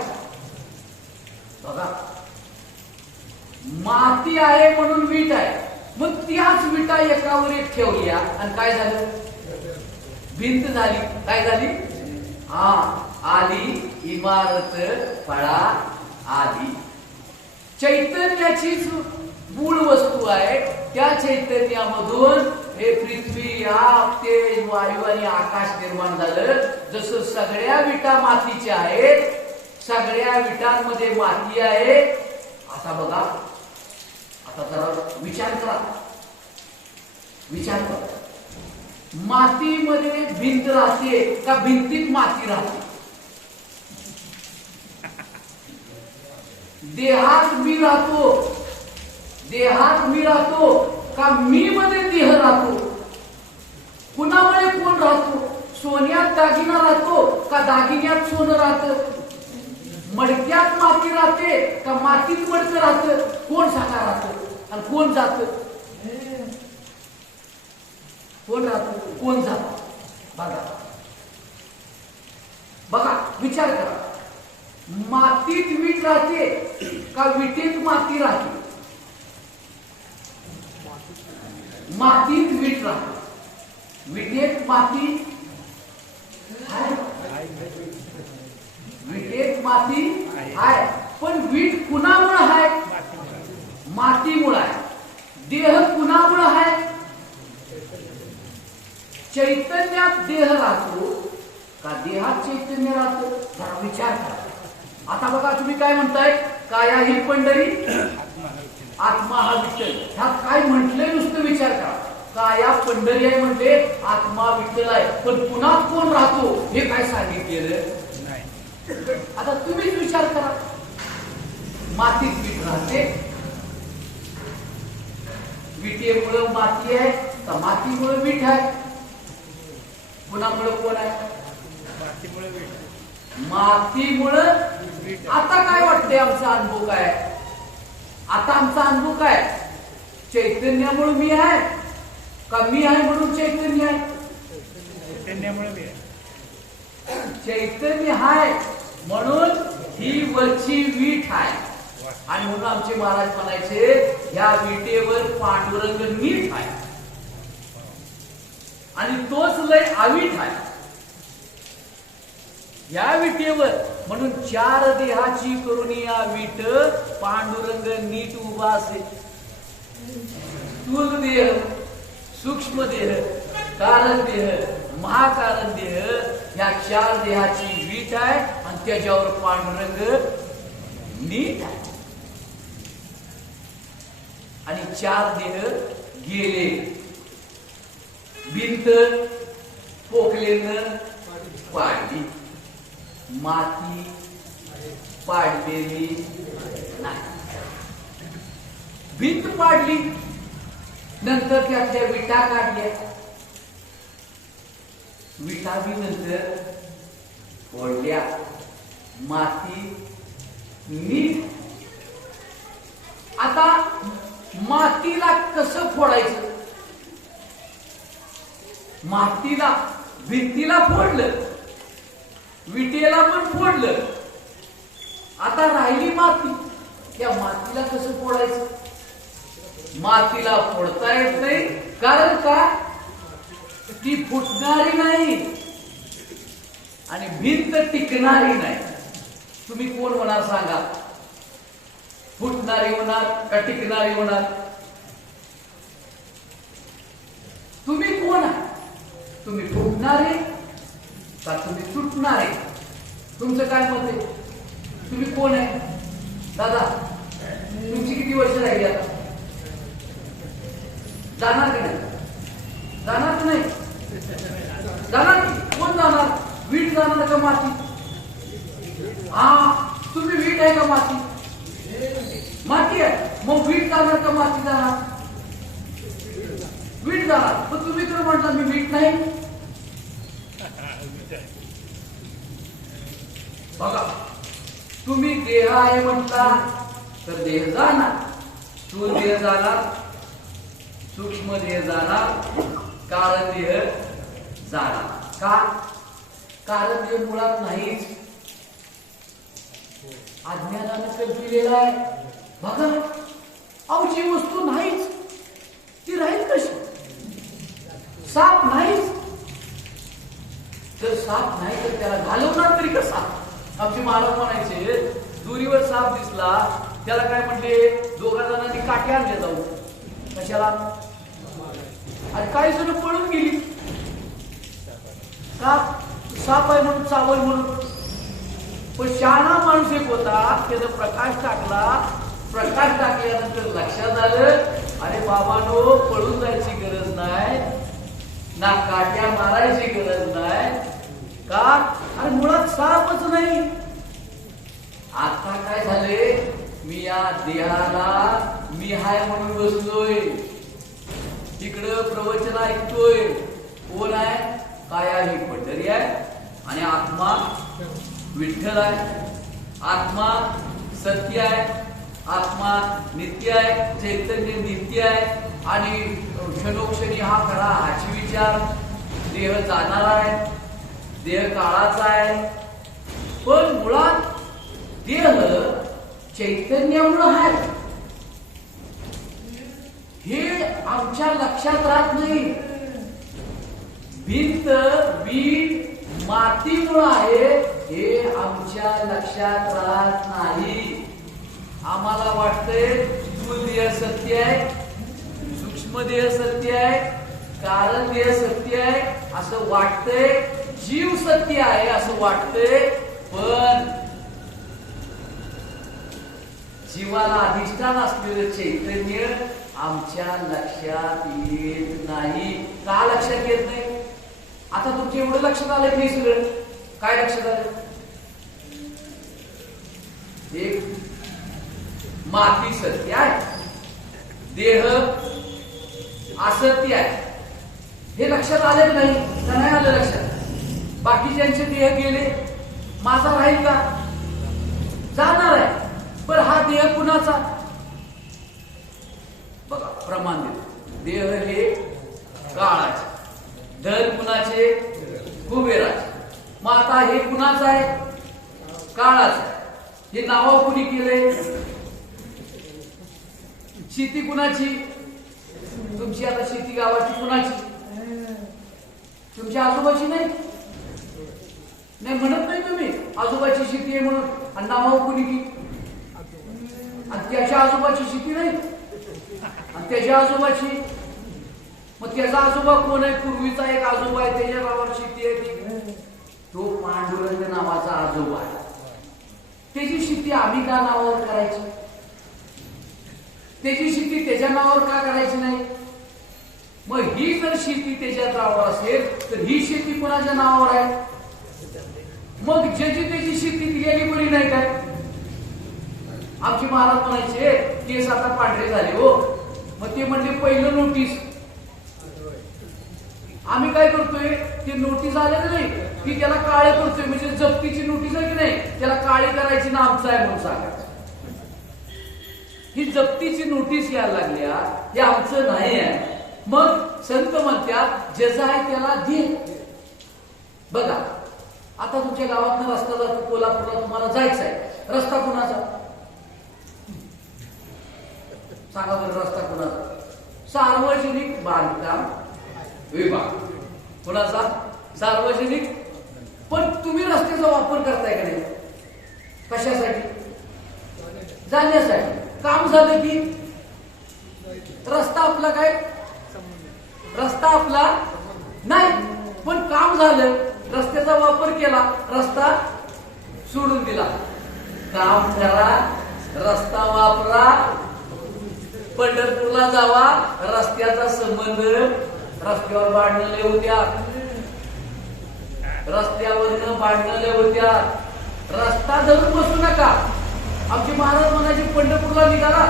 बघा, माती आहे म्हणून वीट आहे. मग त्याच विटा एकावर एक ठेवल्या आणि काय झालं? भिंत झाली. काय झाली? हा, आली इमारत फळा आली. चैतन्याचीच मूळ वस्तू आहे. त्या चैतन्यामधून हे पृथ्वी, आप, तेज, वायू आणि आकाश निर्माण झालं. जसं सगळ्या विटा मातीच्या आहेत, सगळ्या विटांमध्ये माती आहे. आता बघा, आता जरा विचार करा. मातीमध्ये भिंत राहते का भिंतीत माती राहते? देहात मी राहतो का मी मध्ये देह राहतो? कुणामुळे कोण राहतो? सोन्यात दागिना राहतो का दागिन्यात सोनं राहतं? मडक्यात माती राहते का मातीत मडकं राहतं? कोण सांगा राहतं आणि कोण जात? कोण राहतं, कोण जात? बघा, विचार करा. मातीत वीट राहते का विटेत माती राहते? मातीत वीट राहते, विटेत माती आहे. विटेत माती आहे. पण वीट कुणामुळे आहे? मातीमुळे आहे. देह कुणामुळे आहे? चैतन्यात देह राहतो का देहात चैतन्य राहतो? जरा विचार करा. आता बघा, तुम्ही काय म्हणताय? काया ही पंढरी, आत्मा हा विठ्ठल. ह्यात काय म्हटलंय? नुसतं विचार करा. काया पंढरी आहे म्हणजे आत्मा विठ्ठल आहे. पण पुन्हा कोण राहतो हे काय सांगितलेलं नाही. आता तुम्हीच विचार करा. मातीत वीट राहते, विटेमुळे माती आहे का मातीमुळे वीट आहे? कुणामुळे कोण आहे? मातीमुळे. आता काय वाटतंय? आमचा अनुभव काय? आता आमचा अनुभव काय? चैतन्यामुळे मी आहे का मी आहे म्हणून चैतन्य आहे? चैतन्यामुळे मी आहे. चैतन्य आहे म्हणून ही वरची वीट आहे. आणि म्हणून आमचे महाराज म्हणायचे, या विटेवर पांडुरंग नीट आहे आणि तोच लय आवीट आहे. या विटेवर म्हणून चार देहाची करून या वीट पांडुरंग नीट उभा असे. स्थूल देह, सूक्ष्म देह, कारण देह, महाकारण देह, या चार देहाची वीट आहे आणि त्याच्यावर पांडुरंग नीट आहे. आणि 4 देह गेले. भिंत पोकलेनं पाडली, माती पाडलेली नाही. भिंत पाडली, नंतर त्यातल्या विटा काढल्या, विटा बी नंतर फोडल्या, माती नीट. आता मातीला कसं फोडायचं? मातीला, भिंतीला फोडलं, विटेला पण फोडलं, आता राहिली माती. त्या मातीला कसं फोडायचं? मातीला फोडता येत नाही, कारण का? ती फुटणारी नाही आणि भिंत टिकणारी नाही. तुम्ही कोण होणार सांगा? फुटणारी होणार का टिकणारी होणार? तुम्ही कोण आहे? तुम्ही फुटणारे का तुम्ही तुटणारे? तुमचं काय मत आहे? तुम्ही कोण आहे? दादा, तुमची किती वर्ष राहिली आता? जाणार की नाही? जाणार की नाही? जाणार की? कोण जाणार? वीट जाणार का माती? हा, तुम्ही वीट आहे का माती? माती आहे. मग वीट जाणार का माती जाणार? वीट जाणार. पण तुम्ही तर म्हटला मी वीट नाही. बघा, तुम्ही देह आहे म्हटला तर देह जाणार, स्थूल देह जाणार, सूक्ष्म देह जाणार, कारण देह जाणार. का? कारण देह मुळात नाहीच, अज्ञानानं कल्पिलेला आहे. बघा, अहो जी वस्तू नाहीच ती राहील कशी? साप नाहीच तर साप नाही तर त्याला घालवणार तरी कसा? आमचे महाराज म्हणायचे, दुरीवर साप दिसला त्याला काय म्हणले? 2 जणांनी काठी आणल्या जाऊ. कशाला? आणि काही जण पळून गेली. साप आहे म्हणून, चावल म्हणून. पण शहाणा माणूस एक होता, त्याचा प्रकाश टाकला. प्रकाश टाकल्यानंतर लक्षात आलं, अरे बाबांनो, पळून जायची गरज नाही, ना काट्या मारायची गरज नाही. का? अरे मुळात सापच नाही. आता काय झाले? मी या देहाला मी हाय म्हणून बसलोय, तिकडं प्रवचन ऐकतोय. कोण आहे? काया ही पंढरी आहे आणि आत्मा विठ्ठल आहे. आत्मा सत्य आहे, आत्मा नित्य आहे, चैतन्य नित्य आहे. आणि क्षणोक्षणी हा खरा हाची विचार. देह जाणार आहे, देह काळाचा आहे, पण मुळात देह चैतन्यामुळे आहे. हे आमच्या लक्षात राहत नाही. भिंत वीट मातीमुळे आहे हे आमच्या लक्षात राहत नाही. आम्हाला वाटतंय स्थूल देह सत्य आहे, सूक्ष्म देह सत्य आहे, कारण देह सत्य आहे असं वाटतंय, जीव सत्य आहे असं वाटतंय. पण जीवाला अधिष्ठान असलेलं चैतन्य आमच्या लक्षात येत नाही. का लक्षात येत नाही? आता तुमच्या एवढं लक्षात आलं नाही सगळं. काय लक्षात आलं? एक माती सत्य आहे, देह असत्य आहे, हे लक्षात आलं नाही का? नाही आलं लक्षात. बाकीच्यांचे देह गेले, माझा राहील का? जाणार आहे. पण हा देह कुणाचा? बघा, प्रमाण देतो. देह हे काळाचे, धन कुणाचे? कुबेराचे. मग आता हे कुणाचं आहे? काळाचं. हे नाव कुणी केले? शेती कुणाची? तुमची आता शेती गावाची कुणाची? तुमच्या आजोबाची नाही? नाही म्हणत नाही तुम्ही आजोबाची शेती आहे म्हणून. आणि नाव कुणी की? आणि त्याच्या आजोबाची शेती नाही, आणि त्याच्या आजोबाची. मग त्याचा आजोबा कोण आहे? पूर्वीचा एक आजोबा आहे, त्याच्या नावावर शेती आहे ती. तो पांडुरंग नावाचा आजोबा आहे, त्याची शेती शेती आम्ही का नावावर करायची? त्याची शेती त्याच्या नावावर का करायची नाही? मग ही जर शेती त्याच्या नावावर असेल तर ही शेती कोणाच्या नावावर आहे? मग ज्याची त्याची शेती दिलेली बरी नाही काय? आमचे महाराज म्हणायचे केस आता पांढरे झाले हो. मग ते म्हणजे पहिलं नोटीस. आम्ही काय करतोय, ते नोटीस आलेलं नाही की त्याला काळे करतोय, म्हणजे जप्तीची नोटीस आहे की नाही, त्याला काळे करायची ना आमचं आहे म्हणून सांगायचं. ही जप्तीची नोटीस यायला लागल्या, हे आमचं नाही आहे. मग संत म्हणतात ज्याचा आहे त्याला दे. बघा आता तुमच्या गावातनं रस्ता जातो कोल्हापूरला, तुम्हाला जायचं आहे, रस्ता कुणाचा? सांगा बरं, रस्ता कुणाचा? सार्वजनिक बांधकाम विभाग. कुणाचा? सार्वजनिक. पण तुम्ही रस्त्याचा वापर करताय का नाही? कशासाठी? जाण्यासाठी. काम झालं की रस्ता आपला काय? रस्ता आपला नाही, पण काम झालं, रस्त्याचा वापर केला, रस्ता सोडून दिला. काम करा, रस्ता वापरा, पंढरपूरला जावा, रस्त्याचा संबंध. रस्त्यावर भांडणं लय होत्या, रस्त्यावरनं भांडणं लय होत्या. रस्ता धरून बसू नका. आमचे महाराज म्हणायचे पंढरपूरला निघाला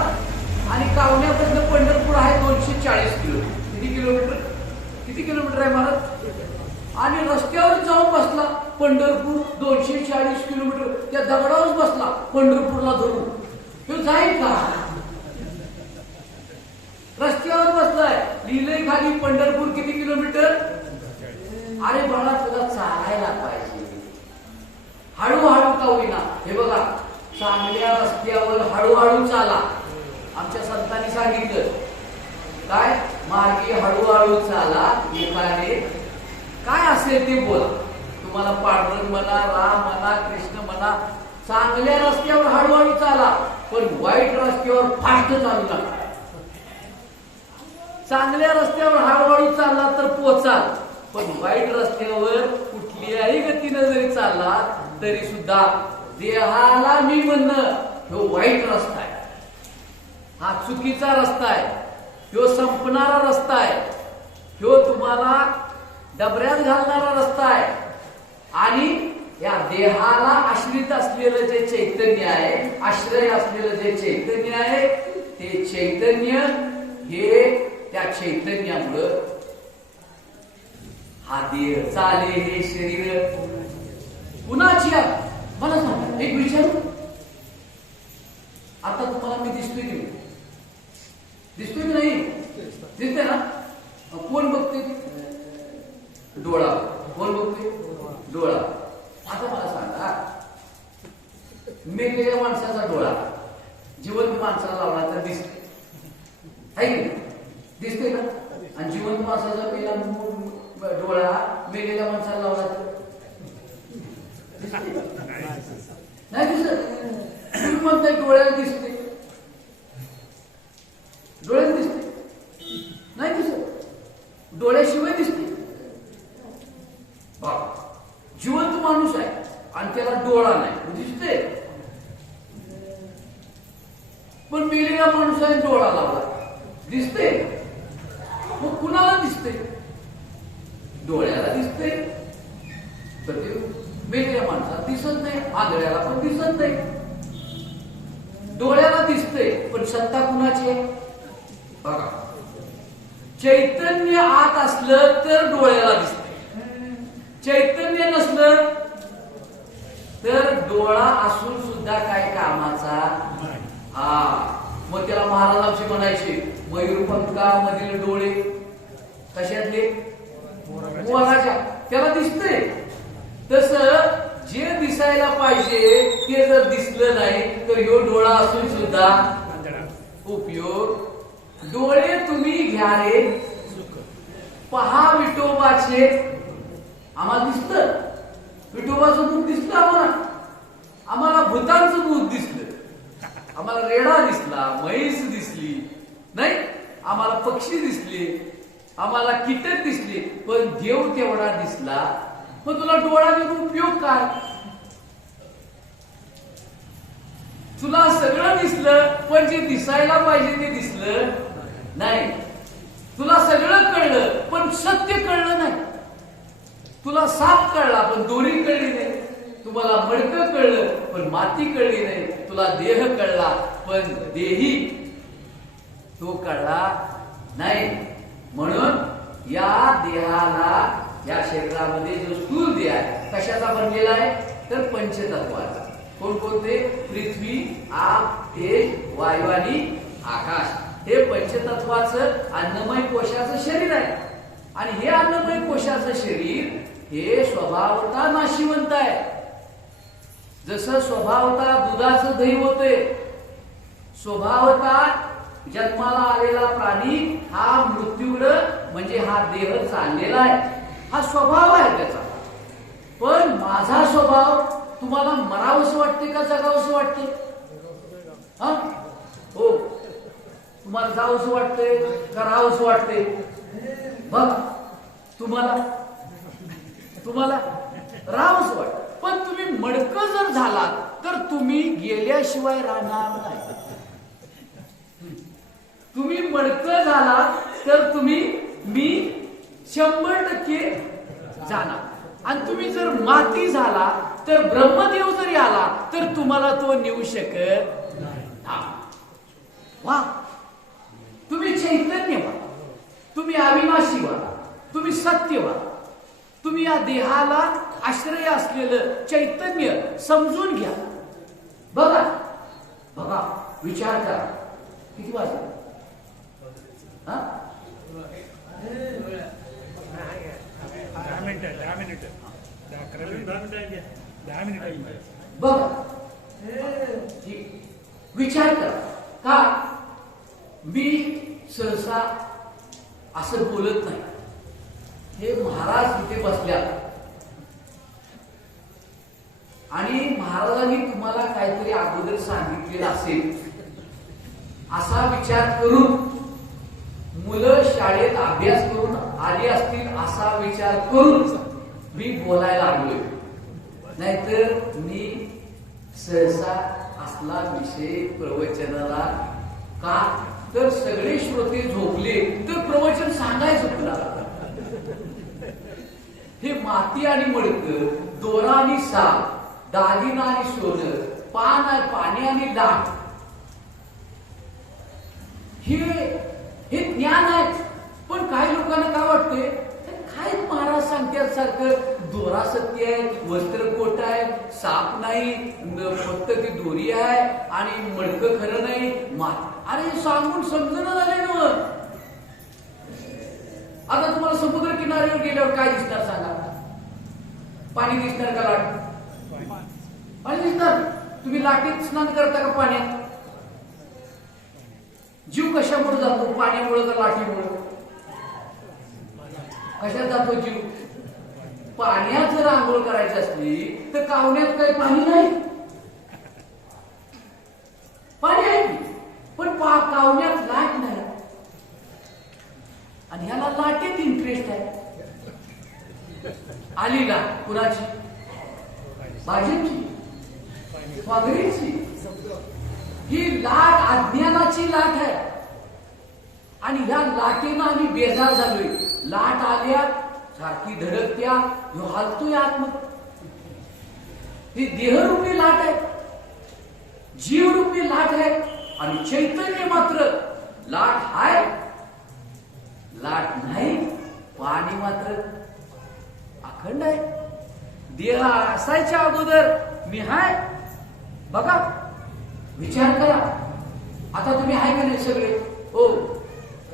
आणि कावण्यापर्यंत पंढरपूर आहे 240 किलोमीटर. किती किलोमीटर? किती किलोमीटर आहे महाराज? आणि रस्त्यावर जाऊन बसला पंढरपूर 240 किलोमीटर. त्या दगडावरच बसला पंढरपूरला धरून. तो जाईल का? रस्त्यावर बसलाय, लिहिलंय खाली पंढरपूर किती किलोमीटर. अरे बाळा तुला चालायला पाहिजे, हळूहळू का होईना. हे बघा, चांगल्या रस्त्यावर हळूहळू चाला. आमच्या संतांनी सांगितलं काय? मार्गी हळूहळू चाला, एकाने काय असेल ते बोला. तुम्हाला पांडुरंग म्हणा, राम म्हणा, कृष्ण म्हणा, चांगल्या रस्त्यावर हळूहळू चाला, पण वाईट रस्त्यावर फास्ट चालू नका. चांगल्या रस्त्यावर हळूहळू चालला तर पोचाल, पण वाईट रस्त्यावर कुठल्याही गतीनं जरी चालला तरी सुद्धा देहाला मी म्हणणं ह्यो वाईट रस्ता आहे, हा चुकीचा रस्ता आहे, ह्यो संपणारा रस्ता आहे, ह्यो तुम्हाला डबऱ्यात घालणारा रस्ता आहे. आणि या देहाला आश्रित असलेलं जे चैतन्य आहे, आश्रय असलेलं जे चैतन्य आहे, ते चैतन्य हे त्या चैतन्यामुळं हा देह चाले. हे शरीर कुणाची आहे? मला सांग, एक विचार. आता तुम्हाला मी दिसतोय की नाही? दिसतोय की नाही? दिसते ना? कोण बघते? डोळा. कोण बघते? डोळा. आता मला सांगा, मेलेल्या माणसाचा डोळा जिवंत माणसाला लावला तर दिसते, आहे की दिसते ना? आणि जिवंत माणसाचा पहिला डोळा मेलेल्या माणसाला लावला तर नाही दिसत. तुम्ही म्हणताय डोळ्याला दिसते, डोळ्याला दिसते नाही दिसत, डोळ्याशिवाय दिसते. जिवंत माणूस आहे आणि त्याला डोळा नाही, दिसते. पण मेलेला माणूस आहे, डोळा लावला, दिसते. मग कुणाला दिसते? डोळ्याला दिसते, तर ते मेलेल्या माणसाला दिसत नाही, आंधळ्याला पण दिसत नाही. डोळ्याला दिसते, पण सत्ता कुणाची आहे? बघा, चैतन्य आत असलं तर डोळ्याला दिसते, चैतन्य नसलं तर डोळा असून सुद्धा काय कामाचा. हा, मग त्याला महाराज आमचे म्हणायचे मयूरपंखामधील डोळे कशातले? मोराच्या. त्याला दिसते. तस जे दिसायला पाहिजे ते जर दिसलं नाही तर ह्यो डोळा असून सुद्धा उपयोग. डोळे तुम्ही घ्या रे, पहा विठोबाचे. आम्हाला दिसलं विठोबाचं भूत दिसलं, आम्हाला भूतांचं भूत दिसलं, आम्हाला रेडा दिसला, म्हैस दिसली नाही, आम्हाला पक्षी दिसले, आम्हाला कीटक दिसले, पण देव तेवढा दिसला. मग तुला डोळा देऊन उपयोग काय? तुला सगळं दिसलं, पण जे दिसायला पाहिजे ते दिसलं नाही. तुला सगळं कळलं, पण सत्य कळलं नाही. तुला साप कळला, पण दोरी कळली नाही. तुम्हाला मडकं कळलं, पण माती कळली नाही. तुला देह कळला, पण देही तो कळला नाही. म्हणून या देहाला, या शरीरामध्ये जो स्थूल देह आहे, कशाचा बनलेला आहे? तर पंचतत्वाचा. कोणकोणते? पृथ्वी, आग, तेज, वायू आणि आकाश. हे पंचतत्वाचं अन्नमय कोशाचं शरीर आहे. आणि हे अन्नमय कोशाचं शरीर हे स्वभावता नाशिवंत आहे. जसं स्वभावता दुधाचं दही होते, स्वभावता जन्माला आलेला प्राणी हा मृत्यूकडं, म्हणजे हा देह चाललेला आहे, हा स्वभाव आहे त्याचा. पण माझा स्वभाव तुम्हाला मरावंसं वाटते का जगावंसं वाटते? हा, हो, तुम्हाला जावंसं वाटते का राहावंसं वाटते? बघा, तुम्हाला राहावंसं वाटतं. पण तुम्ही मडकं जर झालात तर तुम्ही गेल्याशिवाय राहणार नाही. तुम्ही मडकं झालात तर मी 100% जाणार. आणि तुम्ही जर माती झाला तर ब्रह्मदेव जरी आला तर तुम्हाला तो नेऊ शकत नाही. वा, तुम्ही चैतन्य व्हा, तुम्ही अविनाशी व्हा, तुम्ही सत्य व्हा. तुम्ही या देहाला आश्रय असलेलं चैतन्य समजून घ्या. बघा, विचार करा. किती वाजले? हा, 10 मिनिट. बघा, विचार करा. का मी सहसा असं बोलत नाही? हे महाराज तिथे बसल्या आणि महाराजांनी तुम्हाला काहीतरी अगोदर सांगितलेलं असेल असा विचार करून, मुलं शाळेत अभ्यास करून आली असतील असा विचार करून मी बोलायला लागलोय. नाहीतर मी सहसा असला विषय प्रवचनाला, का तर सगळे श्रोते झोपले तर प्रवचन सांगायचं कुणाला? हे माती आणि मडकं, दोरा आणि साप, दागिना आणि सोनं, पाणी आणि लाट, हे ज्ञान आहे. पण काही लोकांना काय वाटते, काय महाराज सांगतात सारखं दोरा सत्य आहे, वस्त्रकोट आहे, साप नाही, फक्त ती दोरी आहे आणि मडकं खरं नाही. अरे सांगून समजणं झाले ना. आता तुम्हाला समुद्र किनाऱ्यावर गेल्यावर काय दिसणार सांगा? पाणी दिसणार का लाट? पाणी दिसणार. तुम्ही लाटीत स्नान करता का पाण्यात? जीव कशामुळे जातो? पाण्यामुळे का लाटीमुळे? कशात जातो जीव? पाण्यात जर आंघोळ करायची असली तर कावण्यात काही पाणी नाही. पाणी आहे पण कावण्यात लाट नाही. आणि ह्याला लाटेत इंटरेस्ट आहे. आली लाट कुणाची? भाजपची, काँग्रेसची. ही लाट अज्ञानाची लाट आहे. आणि ह्या लाटेनं आम्ही बेजार झालोय. लाट आल्या सारखी धडकत्या, ह्यो हालतोय आत्म. ही देहरूपी लाट आहे, जीवरूपी लाट आहे. आणि चैतन्य मात्र लाट हाय, लाट नाही. पाणी मात्र अखंड आहे. देह असायच्या अगोदर मी हाय. बघा, विचार करा. आता तुम्ही आहे का नाही सगळे? हो,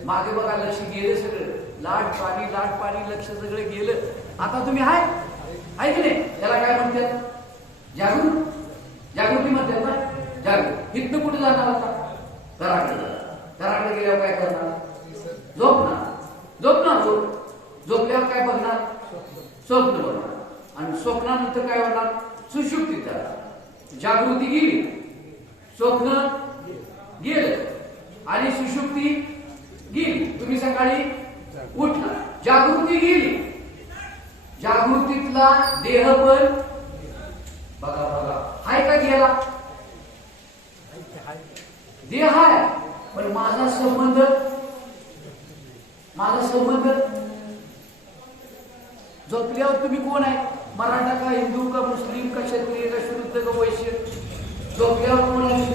मागे बघा, लक्ष गेलं सगळं. लाट पाणी लक्ष सगळं गेलं. आता तुम्ही आहे की नाही? त्याला काय म्हणतात? जागृती म्हणतात ना. जागृती. इथनं कुठे जाणार? आता घराकडे गेल्यावर काय करणार? झोपणार. झोपल्यावर काय बघणार? स्वप्न बघणार. आणि स्वप्नानंतर काय होणार? सुषुप्ती. जागृती गेली, स्वप्न गेलं आणि सुषुप्ती गेली. तुम्ही सकाळी उठला, जागृती गेली. जागृतीतला देह पण बघा हाय का गेला? देह आहे, पण माझा संबंध झोपल्यावर तुम्ही कोण आहे? मराठा का, हिंदू का, मुस्लिम का, क्षत्रिय का, शूद्र का, वैश्य? झोपल्यावर कोण आहे?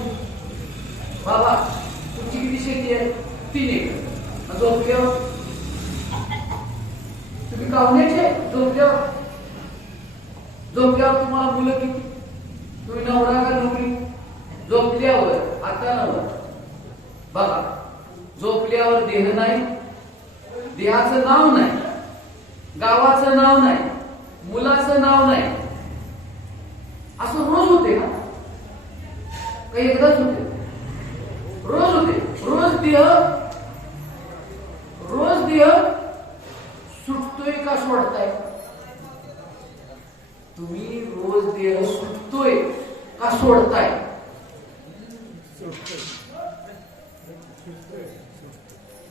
बाबा तुमची किती शेती आहे? 3 एकर. झोपल्यावर तुम्ही कावण्याचे? झोपल्यावर तुम्हाला मुलं किती? तुम्ही नवरा का नवरी? झोपल्यावर आता नवरा. बघा, झोपल्यावर देह नाही, देहाचं नाव नाही, गावाचं नाव नाही, मुलाचं नाव नाही. असं रोज होते का? काही एकदाच होते? रोज होते. रोज देह सुटतोय का सोडताय? तुम्ही रोज देह सुटतोय का सोडताय?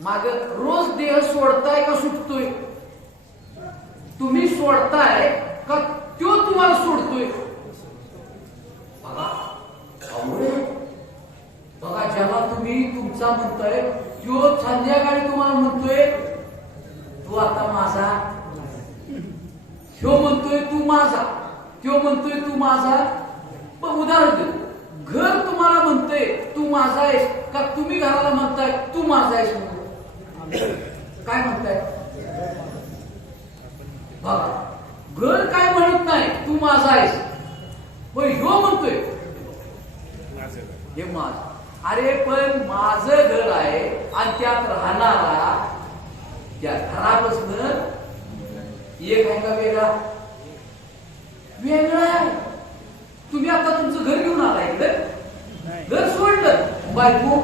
माग रोज देह सोडताय का सुटतोय? तुम्ही सोडताय का तो तुम्हाला सोडतोय? बघा, जेव्हा तुम्ही तुमचा म्हणताय तो संध्याकाळी तुम्हाला म्हणतोय तू आता माझा, ह्यो म्हणतोय तू माझा, त्यो म्हणतोय तू माझा. पण उदाहरण देतो, घर तुम्हाला म्हणतंय तू माझा आहेस का तुम्ही घराला म्हणताय तू माझा आहेस? काय म्हणताय? बघा, घर काय म्हणत नाही तू माझा आहेस, पण ह्यो म्हणतोय हे माझं. अरे पण माझं घर आहे आणि त्यात राहणारा, त्या घरापासून एक आहे का वेगळा? वेगळा आहे. तुम्ही आता तुमचं घर घेऊन आला इकडे, घर सोडलं, बायको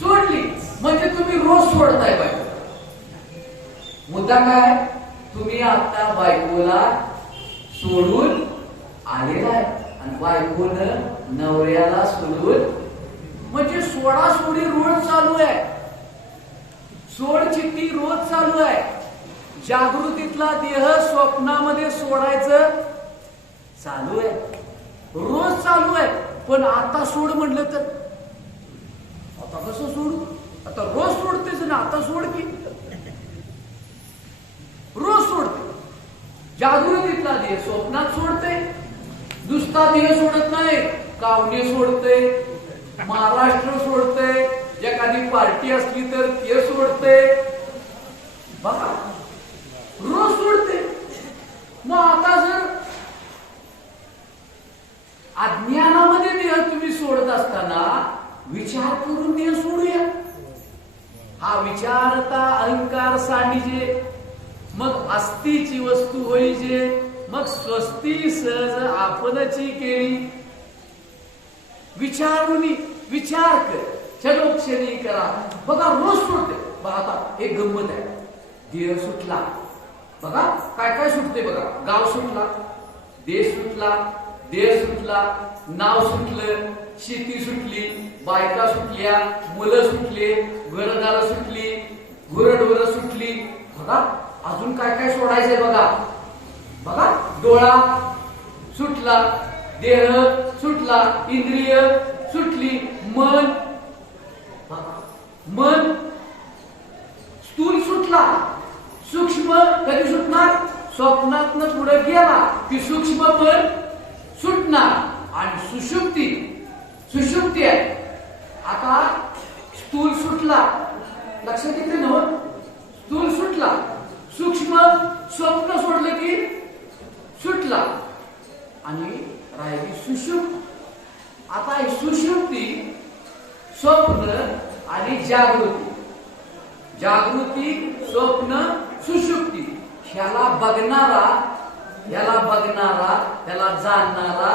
सोडली, म्हणजे तुम्ही रोज सोडताय बायको. मुद्दा काय? तुम्ही आता बायकोला सोडून आलेला आहे आणि बायकोनं नवऱ्याला सोडून, म्हणजे सोडासोडी रोज चालू आहे, सोडचिठ्ठी रोज चालू आहे. जागृतीतला देह स्वप्नामध्ये सोडायचं चालू आहे, रोज चालू आहे. पण आता सोड म्हणलं तर आता कसं सोडू? आता रोज सोडतेच ना, आता सोड की. रोज सोडते. जागृतीतला देह स्वप्नात सोडते, नुसता देह सोडत नाही, कावणे सोडते, महाराष्ट्र सोडते, एखादी पार्टी असली तर ते सोडते. बघा, रोज सोडते. मग आता जर अज्ञानामध्ये देह तुम्ही सोडत असताना विचार करून देह सोडूया. हा विचारता अहंकार सांडीजे, मग अस्तीची वस्तू होईजे, मग स्वस्ती सहज आपणची केली. विचार कर, क्षणोक्षणी करा. बघा, रोज सोडते. बघा, आता एक गंमत आहे. देह सुटला, बघा काय काय सुटते. बघा, गाव सुटला, देश सुटला, देश सुटला, नाव सुटलं, शेती सुटली, बायका सुटल्या, मुलं सुटले, घरदार सुटली, गुरढोरं सुटली. बघा, अजून काय काय सोडायचंय. बघा, डोळा सुटला, देह सुटला, इंद्रिय सुटली, मन स्थूल सुटला. सूक्ष्म कधी सुटणार? स्वप्नातनं पुढे गेला की सूक्ष्म पण सुटणार. आणि सुषुप्ती आहे. आता स्थूल सुटला, लक्षात येते ना? स्थूल सुटला, सूक्ष्म स्वप्न सोडलं की सुटला आणि राहिली सुषुप्ती. आता ही सुषुप्ती, स्वप्न आणि जागृती, स्वप्न, सुषुप्ती, ह्याला बघणारा, ह्याला जाणणारा,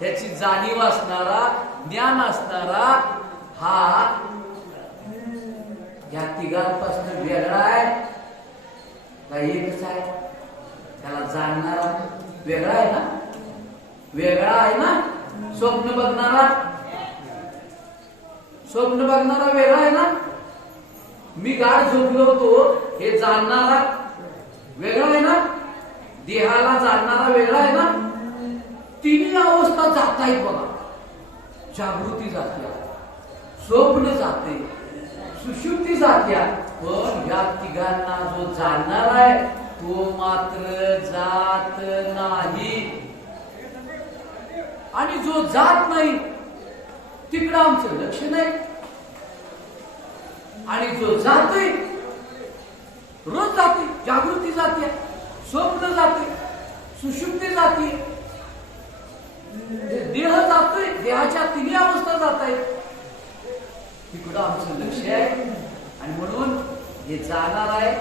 ह्याची जाणीव असणारा, ज्ञान असणारा हा या तिघांपासून वेगळा आहे का एकच आहे? त्याला जाणणारा वेगळा आहे ना? वेगळा आहे ना? स्वप्न बघणारा वेगळा आहे ना? मी गाढ झोपलो होतो हे जाणणारा वेगळा आहे ना? देहाला जाणणारा वेगळा आहे ना? तिन्ही अवस्था जात आहेत. बघा, जागृती जाते, स्वप्न जाते, सुषुप्ती जात्या, पण या तिघांना जो जाणणार आहे तो मात्र जात नाही. आणि जो जात नाही तिकडं आमचं लक्ष नाही. आणि जो जातोय, रोज जाते, जागृती जाते, स्वप्न जाते, सुषुप्ती जाते, देह जातोय, देहाच्या तिन्ही अवस्था जात आहेत, तिकडं आमचं लक्ष आहे. आणि म्हणून हे जाणार आहे,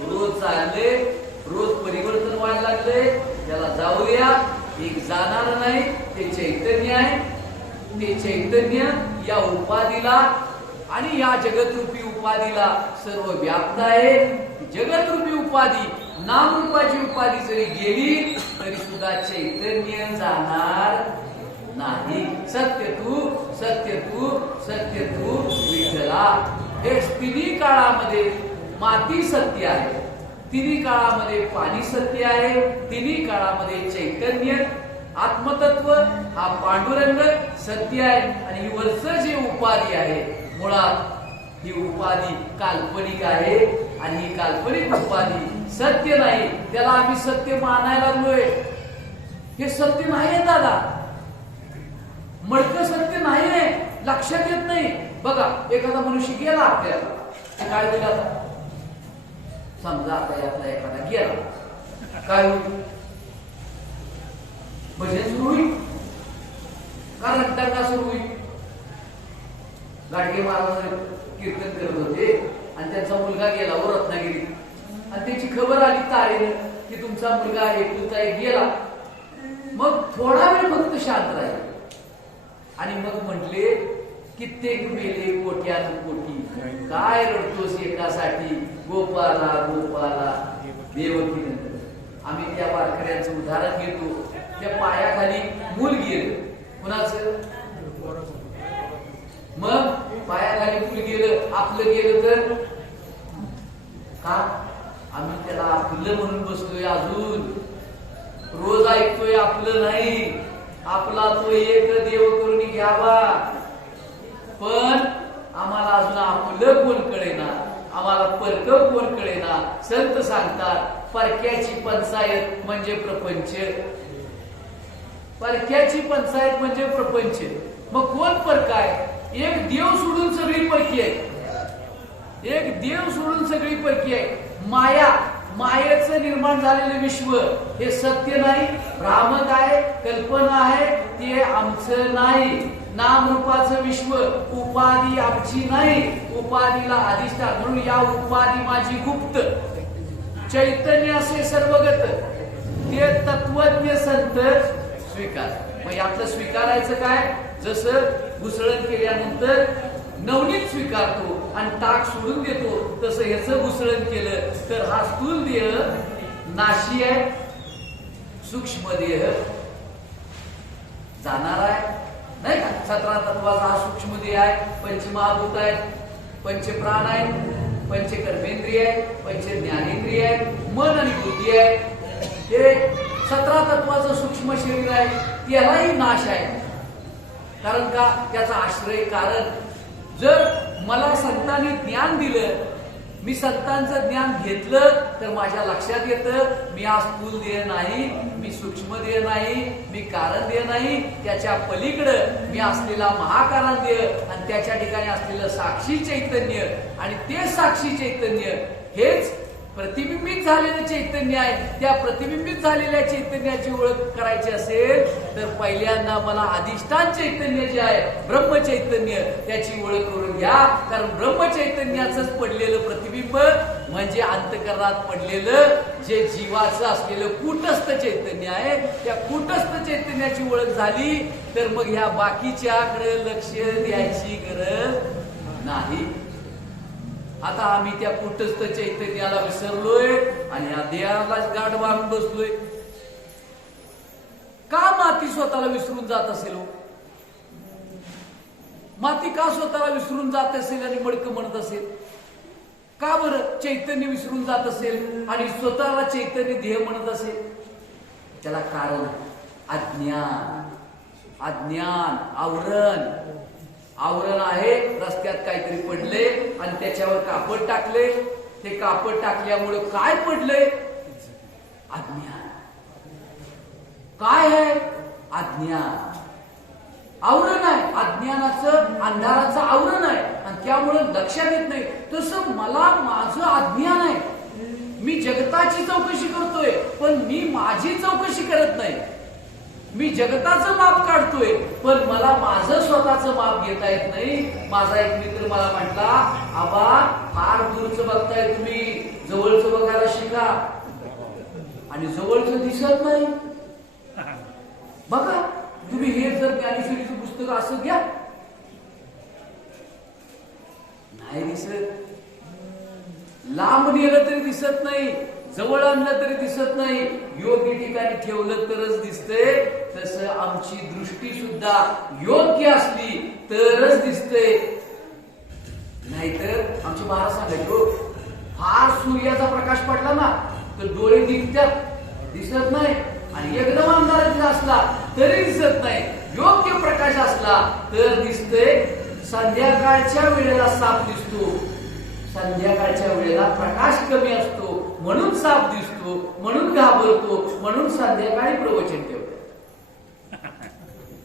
रोज चालले, रोज परिवर्तन व्हायला लागले, त्याला जाऊ द्या. एक जाणार नाही ते चैतन्य आहे. ते चैतन्य या उपाधीला आणि या जगतरूपी उपाधीला सर्व व्याप्त आहे. जगतरूपी उपाधी, नामरूपाची उपाधी जरी गेली तरी सुद्धा चैतन्य जाणार नाही. सत्य तू, सत्य तू, सत्य तू विठ्ठला. हे तिन्ही काळामध्ये माती सत्य आहे, तिन्ही काळामध्ये पाणी सत्य आहे, तिन्ही काळामध्ये चैतन्य आत्मतत्व हा पांडुरंग सत्य आहे. आणि ही वरचं जे उपाधी आहे, मुळात ही उपाधी काल्पनिक आहे. आणि ही काल्पनिक उपाधी सत्य नाही. त्याला आम्ही सत्य मानायला लागलोय. हे सत्य नाही दादा, मडकं सत्य नाही आहे, लक्षात येत नाही. बघा, एखादा मनुष्य गेला आपल्याला, काय दिला, समजा आता यातला एखादा गेला, काय होईल? भजन सुरू होईल का रट्टा सुरू होईल? गाडगे महाराज कीर्तन करत होते आणि त्यांचा मुलगा गेला व रत्नागिरी, आणि त्याची खबर आली तारेनं की तुमचा मुलगा एकुलता एक गेला. मग थोडा वेळ फक्त शांत राहील आणि मग म्हटले, कित्येक मेले कोट्यान कोटी, काय रडतोस एकासाठी, गोपाला गोपाला देवकी नंतर. आम्ही त्या वारकऱ्यांचं उदाहरण घेतो. त्या पायाखाली मूल गेलं, कुणाचं? मग पायाखाली मूल गेलं, आपलं गेलं तर का? आम्ही त्याला आपलं म्हणून बसलोय. अजून रोज ऐकतोय आपलं नाही, आपला तो एक देव करून घ्यावा. पण आम्हाला अजून आपलं कोण कळेना, आम्हाला परक कोण कळेना. संत सांगतात, परक्याची पंचायत म्हणजे प्रपंच. परक्याची पंचायत म्हणजे प्रपंच. मग कोण परक आहे? एक देव सोडून सगळी परकी आहे. एक देव सोडून सगळी परकी आहे. माया, मायेचं निर्माण झालेलं विश्व हे सत्य नाही, भ्रामक आहे, कल्पना आहे, ते आमचं नाही. नामरूपाचं विश्व, उपाधी आमची नाही, उपाधीला अधिष्ठान. म्हणून या उपाधी माझी गुप्त, चैतन्य असे सर्वगत, ते तत्वज्ञ संत स्वीकार. मग यातलं स्वीकारायचं काय? जसं घुसळण केल्यानंतर नवनीत स्वीकारतो आणि ताक सोडून देतो, तसं ह्याचं घुसळण केलं तर हा स्थूल देह नाशी आहे, सूक्ष्म देह जाणार आहे, नाही का? 17 तत्वाचा हा सूक्ष्म देह आहे. पंचमहाभूत आहेत, पंचप्राण आहेत, पंचकर्मेंद्रिय आहेत, पंच ज्ञानेंद्रिय आहेत, मन आणि बुद्धी आहे. हे 17 तत्वाचं सूक्ष्म शरीर आहे. त्यालाही नाश आहे. कारण का? त्याचा आश्रय. कारण जर मला संतांनी ज्ञान दिलं, मी संतांचं ज्ञान घेतलं, तर माझ्या लक्षात येतं मी हा स्थूल देह नाही, मी सूक्ष्म देह नाही, मी कारण देह नाही, त्याच्या पलीकडं मी असलेला महाकारण देह आणि त्याच्या ठिकाणी असलेलं साक्षी चैतन्य. आणि ते साक्षी चैतन्य हेच प्रतिबिंबित झालेलं चैतन्य आहे. त्या प्रतिबिंबित झालेल्या चैतन्याची ओळख करायची असेल तर पहिल्यांदा मला अधिष्ठान चैतन्य जे आहे, ब्रह्मचैतन्य, त्याची ओळख करून घ्या. कारण ब्रह्मचैतन्याचंच पडलेलं प्रतिबिंब म्हणजे अंतःकरणात पडलेलं जे जीवाचं असलेलं कूटस्थ चैतन्य आहे. त्या कूटस्थ चैतन्याची ओळख झाली तर मग ह्या बाकीच्याकडे लक्ष द्यायची गरज नाही. आता आम्ही त्या कूटस्थ चैतन्याला विसरलोय आणि या देहालाच गाठ मारून बसलोय. का माती स्वतःला विसरून जात असेल? माती का स्वतःला विसरून जात असेल आणि मडकं म्हणत असेल? का बरं चैतन्य विसरून जात असेल आणि स्वतःला चैतन्य देह म्हणत असेल? त्याला कारण अज्ञान, अज्ञान, आवरण. आवरण आहे, रस्त्यात काहीतरी पडले आणि त्याच्यावर कापड टाकले. ते कापड टाकल्यामुळे काय पडले? अज्ञान. काय आहे? अज्ञान. आवरण आहे, अज्ञानाचं, अंधाराचं आवरण आहे आणि त्यामुळे लक्षात येत नाही. तसं मला माझं अज्ञान आहे. मी जगताची चौकशी करतोय पण मी माझी चौकशी करत नाही. मी जगताचं माप काढतोय पण मला माझं स्वतःचं माप घेता येत नाही. माझा एक मित्र मला म्हटला, आबा फार दूरचं बघताय तुम्ही, जवळचं बघायला शिका. आणि जवळचं दिसत नाही. बघा तुम्ही हे जर ज्ञानेश्वरीचं पुस्तक असं घ्या, नाही दिसत. लांब नेलं तरी दिसत नाही, जवळ आणलं तरी दिसत नाही. योग्य ठिकाणी ठेवलं तरच दिसतंय. तसं आमची दृष्टी सुद्धा योग्य असली तरच दिसतंय. नाहीतर आमचे महाराज सांगायचो, फार सूर्याचा प्रकाश पडला ना तर डोळे दिसतात, दिसत नाही. आणि एकदम अंधारात असला तरी दिसत नाही. योग्य प्रकाश असला तर दिसतंय. संध्याकाळच्या वेळेला साप दिसतो, संध्याकाळच्या वेळेला प्रकाश कमी असतो म्हणून साप दिसतो, म्हणून घाबरतो, म्हणून संध्याकाळी प्रवचन ठेवतात.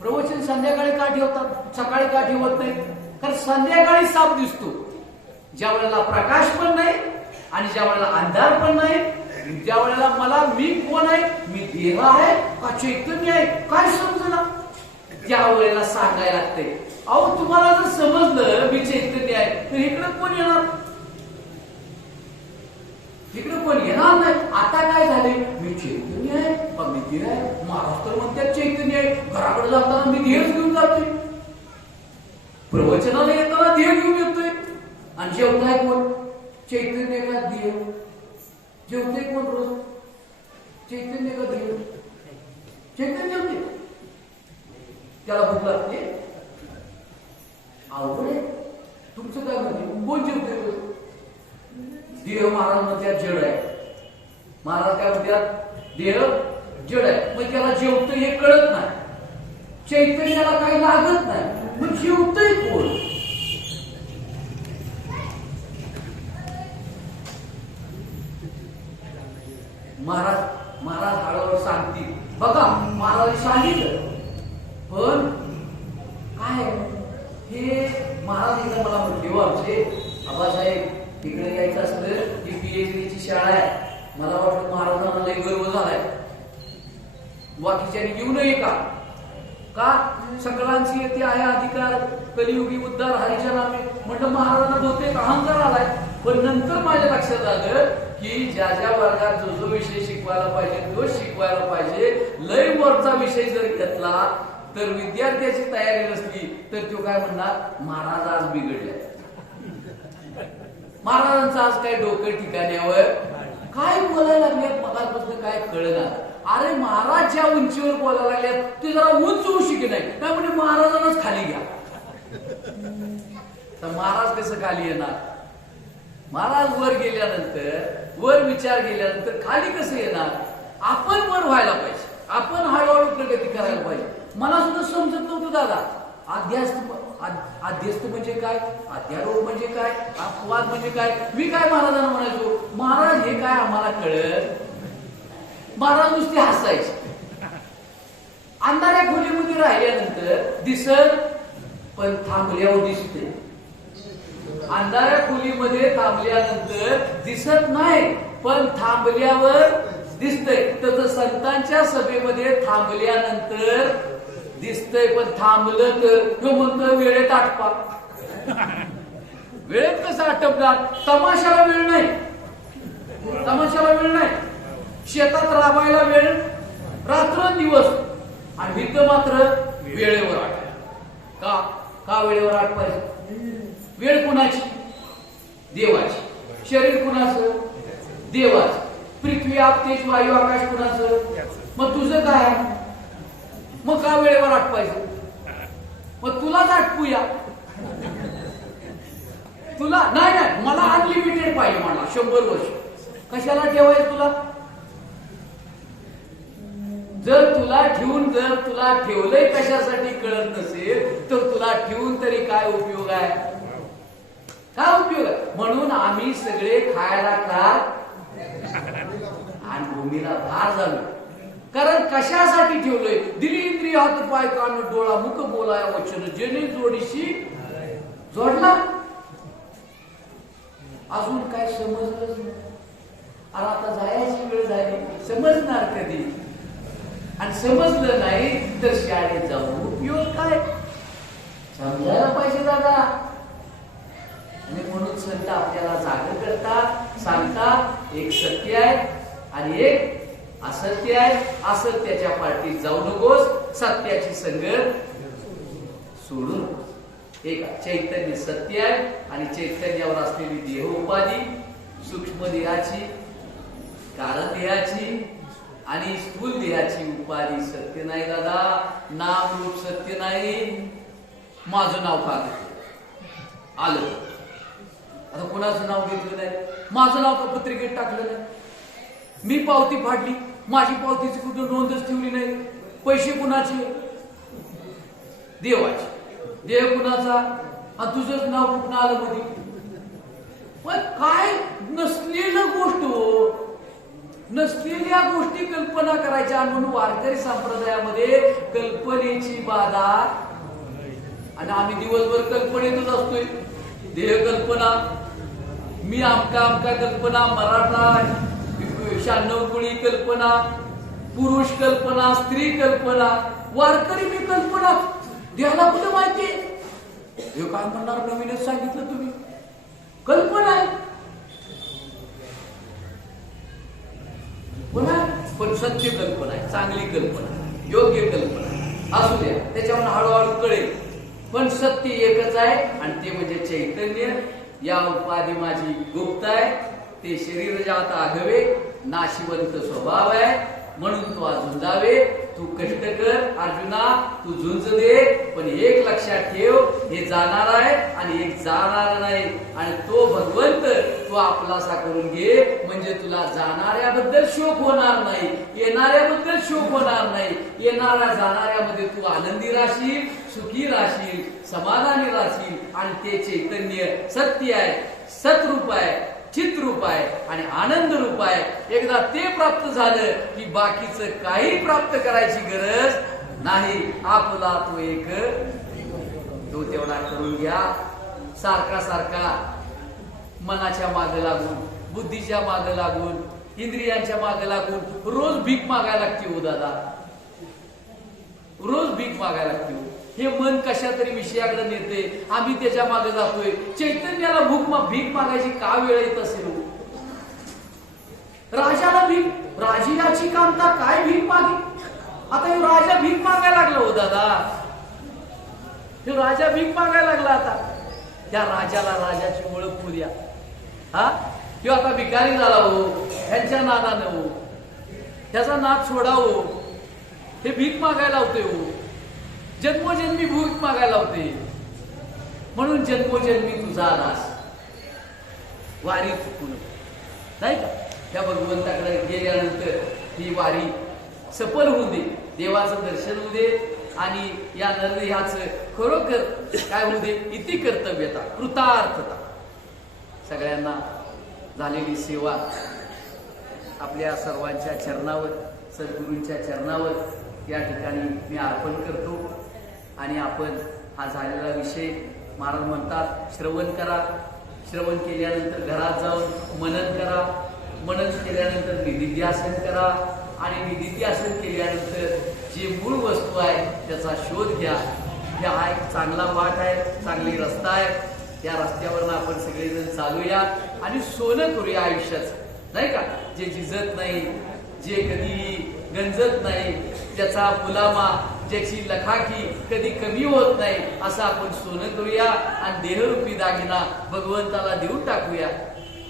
प्रवचन संध्याकाळी का ठेवतात, सकाळी का ठेवत नाही? कारण संध्याकाळी साप दिसतो. ज्या वेळेला प्रकाश पण नाही आणि ज्या वेळेला अंधार पण नाही, ज्या वेळेला मला मी कोण आहे, मी देह आहे का चैतन्य आहे काय समजना, त्या वेळेला सांगायला लागते. अहो तुम्हाला जर समजलं मी चैतन्य आहे तर इकडे कोण येणार? इकडे कोण येणार नाही. आता काय झाले, मी चैतन्य आहे का मी देह आहे? महाराज तर म्हणतात चैतन्य आहे. घराकडे जाताना मी देहच घेऊन जातोय, प्रवचनाला येताना देह घेऊन येतोय. आणि जेवताय कोण? चैतन्य का देह? जेवते कोण रोज? चैतन्य का देह? चैतन्य जेवते. त्याला भूक लागते. अवघड आहे. तुमचं काय म्हणते, कोण जेवते रोज? देह. महाराज म्हणतात जड आहे. महाराज काय म्हणतात, देह जड आहे. मग त्याला जेवतं हे कळत नाही. चैतन्याला काही लागत नाही, मग जेवतंय कोण? महाराज हळूहळू सांगतील. बघा महाराज सांगितलं पण काय हे महाराज एकदा मला म्हटले, हो आमचे आबासाहेब तिकडे यायचं असलं की पीएचडीची शाळा आहे. मला वाटलं महाराजांना लई गर्व झालाय, बाकीच्याने घेऊ नये का? का सकलांची येथे आहे अधिकार, कलियुगी उद्धार हरीच्या नामे. म्हटलं महाराजांना बहुतेक अहंकार आलाय. पण नंतर माझ्या लक्षात आलं की ज्या ज्या वर्गात जो जो विषय शिकवायला पाहिजे तो शिकवायला पाहिजे. लय वरचा विषय जर घेतला तर विद्यार्थ्याची तयारी नसली तर तो काय म्हणणार, महाराज आज बिघडले, महाराजांचं आज काय डोकं ठिकाण्यावर, काय बोलायला लागल्यात मगापासून काय कळणार. अरे महाराज ज्या उंचीवर बोलायला लागल्यात ते जरा उंच होऊ शिके नाही, काय म्हणजे महाराजांनाच खाली घ्या. तर महाराज कसं खाली येणार? महाराज वर गेल्यानंतर, वर विचार गेल्यानंतर खाली कसं येणार? आपण वर व्हायला पाहिजे, आपण हळूहळू प्रगती करायला पाहिजे. मला सुद्धा समजत नव्हतं दादा, अध्यस्त म्हणजे काय, अध्यारोप म्हणजे काय, अपवाद म्हणजे काय. मी काय महाराजांना म्हणायचो, महाराज हे काय आम्हाला कळत. महाराज नुसते हसायचे. अंधाऱ्या खोलीमध्ये राहिल्यानंतर दिसत पण थांबल्यावर दिसते. अंधाऱ्या खोलीमध्ये थांबल्यानंतर दिसत नाही पण थांबल्यावर दिसतंय. तर संतांच्या सभेमध्ये थांबल्यानंतर दिसतंय पण थांबलं तर तो म्हणतो वेळेत आटपा. वेळेत कसं आटपणार? तमाशाला वेळ नाही, तमाशाला वेळ नाही. शेतात राबायला वेळ रात्रंदिवस आणि इथं मात्र वेळेवर आटपायचं. का का वेळेवर आटपायचं? वेळ कुणाची? देवाची. शरीर कुणाचं? देवाचं. पृथ्वी आप तेज वायू आकाश कुणाचं? मग तुझं काय? मग का वेळेवर आटपायचं? मग तुलाच आटपूया. तुला नाही नाही मला अनलिमिटेड पाहिजे, मला 100 वर्ष. कशाला ठेवायचं तुला? जर तुला ठेवलंय कशासाठी कळत नसेल तर तुला ठेवून तरी काय उपयोग आहे? काय उपयोग आहे? म्हणून आम्ही सगळे खायला खार आणि भूमीला भार झालो. कारण कशासाठी ठेवलोय? दिली इंद्रिय हात पाय कान डोळा मुख बोलाया वचन जेणे जोडीशी जोडला. अजून काय समजलंच नाही. अरे आता जायची वेळ झाली, समजणार कधी? आणि समजलं नाही तर शाळेत जाऊन उपयोग काय? समजायला पाहिजे दादा. आणि म्हणून संत आपल्याला जागर करतात, सांगतात एक सत्य आहे आणि एक असत्य आहे. असत्याच्या पार्टीत जाऊ नकोस, सत्याची संगत सोडून. एक चैतन्य सत्य आहे आणि चैतन्यावर असलेली देह उपाधी, सूक्ष्म देहाची, कारण देहाची आणि स्थूल देहाची उपाधी सत्य नाही दादा. नाम रूप सत्य नाही. माझं नाव का घेतलं आलं? आता कोणाचं नाव घेतलं नाही? माझं नाव का पत्रिकेत टाकलं नाही? मी पावती फाडली, माझी पावतीची कुठं नोंदच ठेवली नाही. पैसे कुणाचे? देवाचे. देव कुणाचा? आणि तुझंच नाव कुठं आलं मध्ये? पण काय नसलेलं गोष्ट हो. नसलेल्या गोष्टी कल्पना करायच्या. म्हणून वारकरी संप्रदायामध्ये कल्पनेची बाधा. आणि आम्ही दिवसभर कल्पनेतच असतोय. देह कल्पना, मी आमका आमका कल्पना, मराठा 96 कुळी कल्पना, पुरुष कल्पना, स्त्री कल्पना, वारकरी मी कल्पना. देहाला कुठं माहितीये? देव काय म्हणणार? नवीनच सांगितलं तुम्ही. कल्पना आहे पण सत्य कल्पना आहे, चांगली कल्पना, योग्य कल्पना असू द्या. त्याच्यावर हळूहळू कळेल. पण सत्य एकच आहे आणि ते म्हणजे चैतन्य. या उपाधी माझी गुप्त आहे. ते शरीर जात आघवे, नाशिवंत स्वभाव आहे. म्हणून तू झुंजावे. तू कष्ट कर अर्जुना, तू झुंज दे. पण एक लक्षात ठेव, हे जाणार आहे आणि एक जाणार नाही. आणि तो भगवंत तू आपलासा करून घे. म्हणजे तुला जाणाऱ्याबद्दल शोक होणार नाही, येणाऱ्याबद्दल शोक होणार नाही. येणाऱ्या जाणाऱ्यामध्ये तू आनंदी राहशील, सुखी राहशील, समाधानी राहशील. आणि ते चैतन्य सत्य आहे, सतरूप आहे, चित्रूप आहे आणि आनंद रूप आहे. एकदा ते प्राप्त झालं की बाकीचं काही प्राप्त करायची गरज नाही. आपला तो एक, तो तेवढा करून घ्या. सारखा सारखा मनाच्या मागे लागून, बुद्धीच्या मागे लागून, इंद्रियांच्या मागे लागून रोज भीक मागायला लागते हो दादा. रोज भीक मागायला लागते हो. हे मन कशा तरी विषयाकडे नेते, आम्ही त्याच्या मागे जातोय. चैतन्याला भीक मागायची का वेळ येत असेल? राजाला भीक, राजाची कामता काय भीक मागे? आता हे राजा भीक मागायला लागला हो दादा. हे राजा भीक मागायला लागला. आता त्या राजाला राजाची ओळख होऊ द्या. हा किंवा आता भिकारी झाला हो, ह्यांच्या नादानं हो, त्याचा नाद सोडा हो. हे भीक मागायला होते हो. जन्मोजन्मी भूक मागायला होते. म्हणून जन्मोजन्मी तुझा दास. वारी चुकून नाही का? त्या भगवंताकडे गेल्यानंतर ही वारी सफल होऊ दे, देवाचं दर्शन होऊ दे आणि या नरदेहाचं खरोखर काय होऊ दे, इति कर्तव्यता, कृतार्थता. सगळ्यांना झालेली सेवा आपल्या सर्वांच्या चरणावर, सद्गुरूंच्या चरणावर या ठिकाणी मी अर्पण करतो. आणि आपण हा झालेला विषय, महाराज म्हणतात श्रवण करा. श्रवण केल्यानंतर घरात जाऊन मनन करा. मनन केल्यानंतर निधिध्यासन करा. आणि निधिध्यासन केल्यानंतर जी मूळ वस्तू आहे त्याचा शोध घ्या. हा एक चांगला वाट आहे, चांगली रस्ता आहे. या रस्त्यावरनं आपण सगळेजण चालूया आणि सोनं करूया आयुष्याचं, नाही का? जे झिजत नाही, जे कधी गंजत नाही, ज्याचा मुलामा, ज्याची लखाकी कधी कमी होत नाही, असं आपण सोनं करूया आणि देहरूपी दागिना भगवंताला देऊन टाकूया.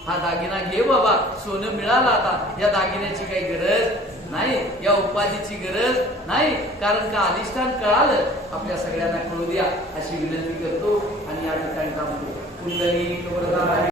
हा दागिना घे बाबा, सोनं मिळालं. आता या दागिन्याची काही गरज नाही, या उपाधीची गरज नाही. कारण का अधिष्ठान कळालं, आपल्या सगळ्यांना कळू द्या अशी विनंती करतो आणि या ठिकाणी थांबतो. कुंडली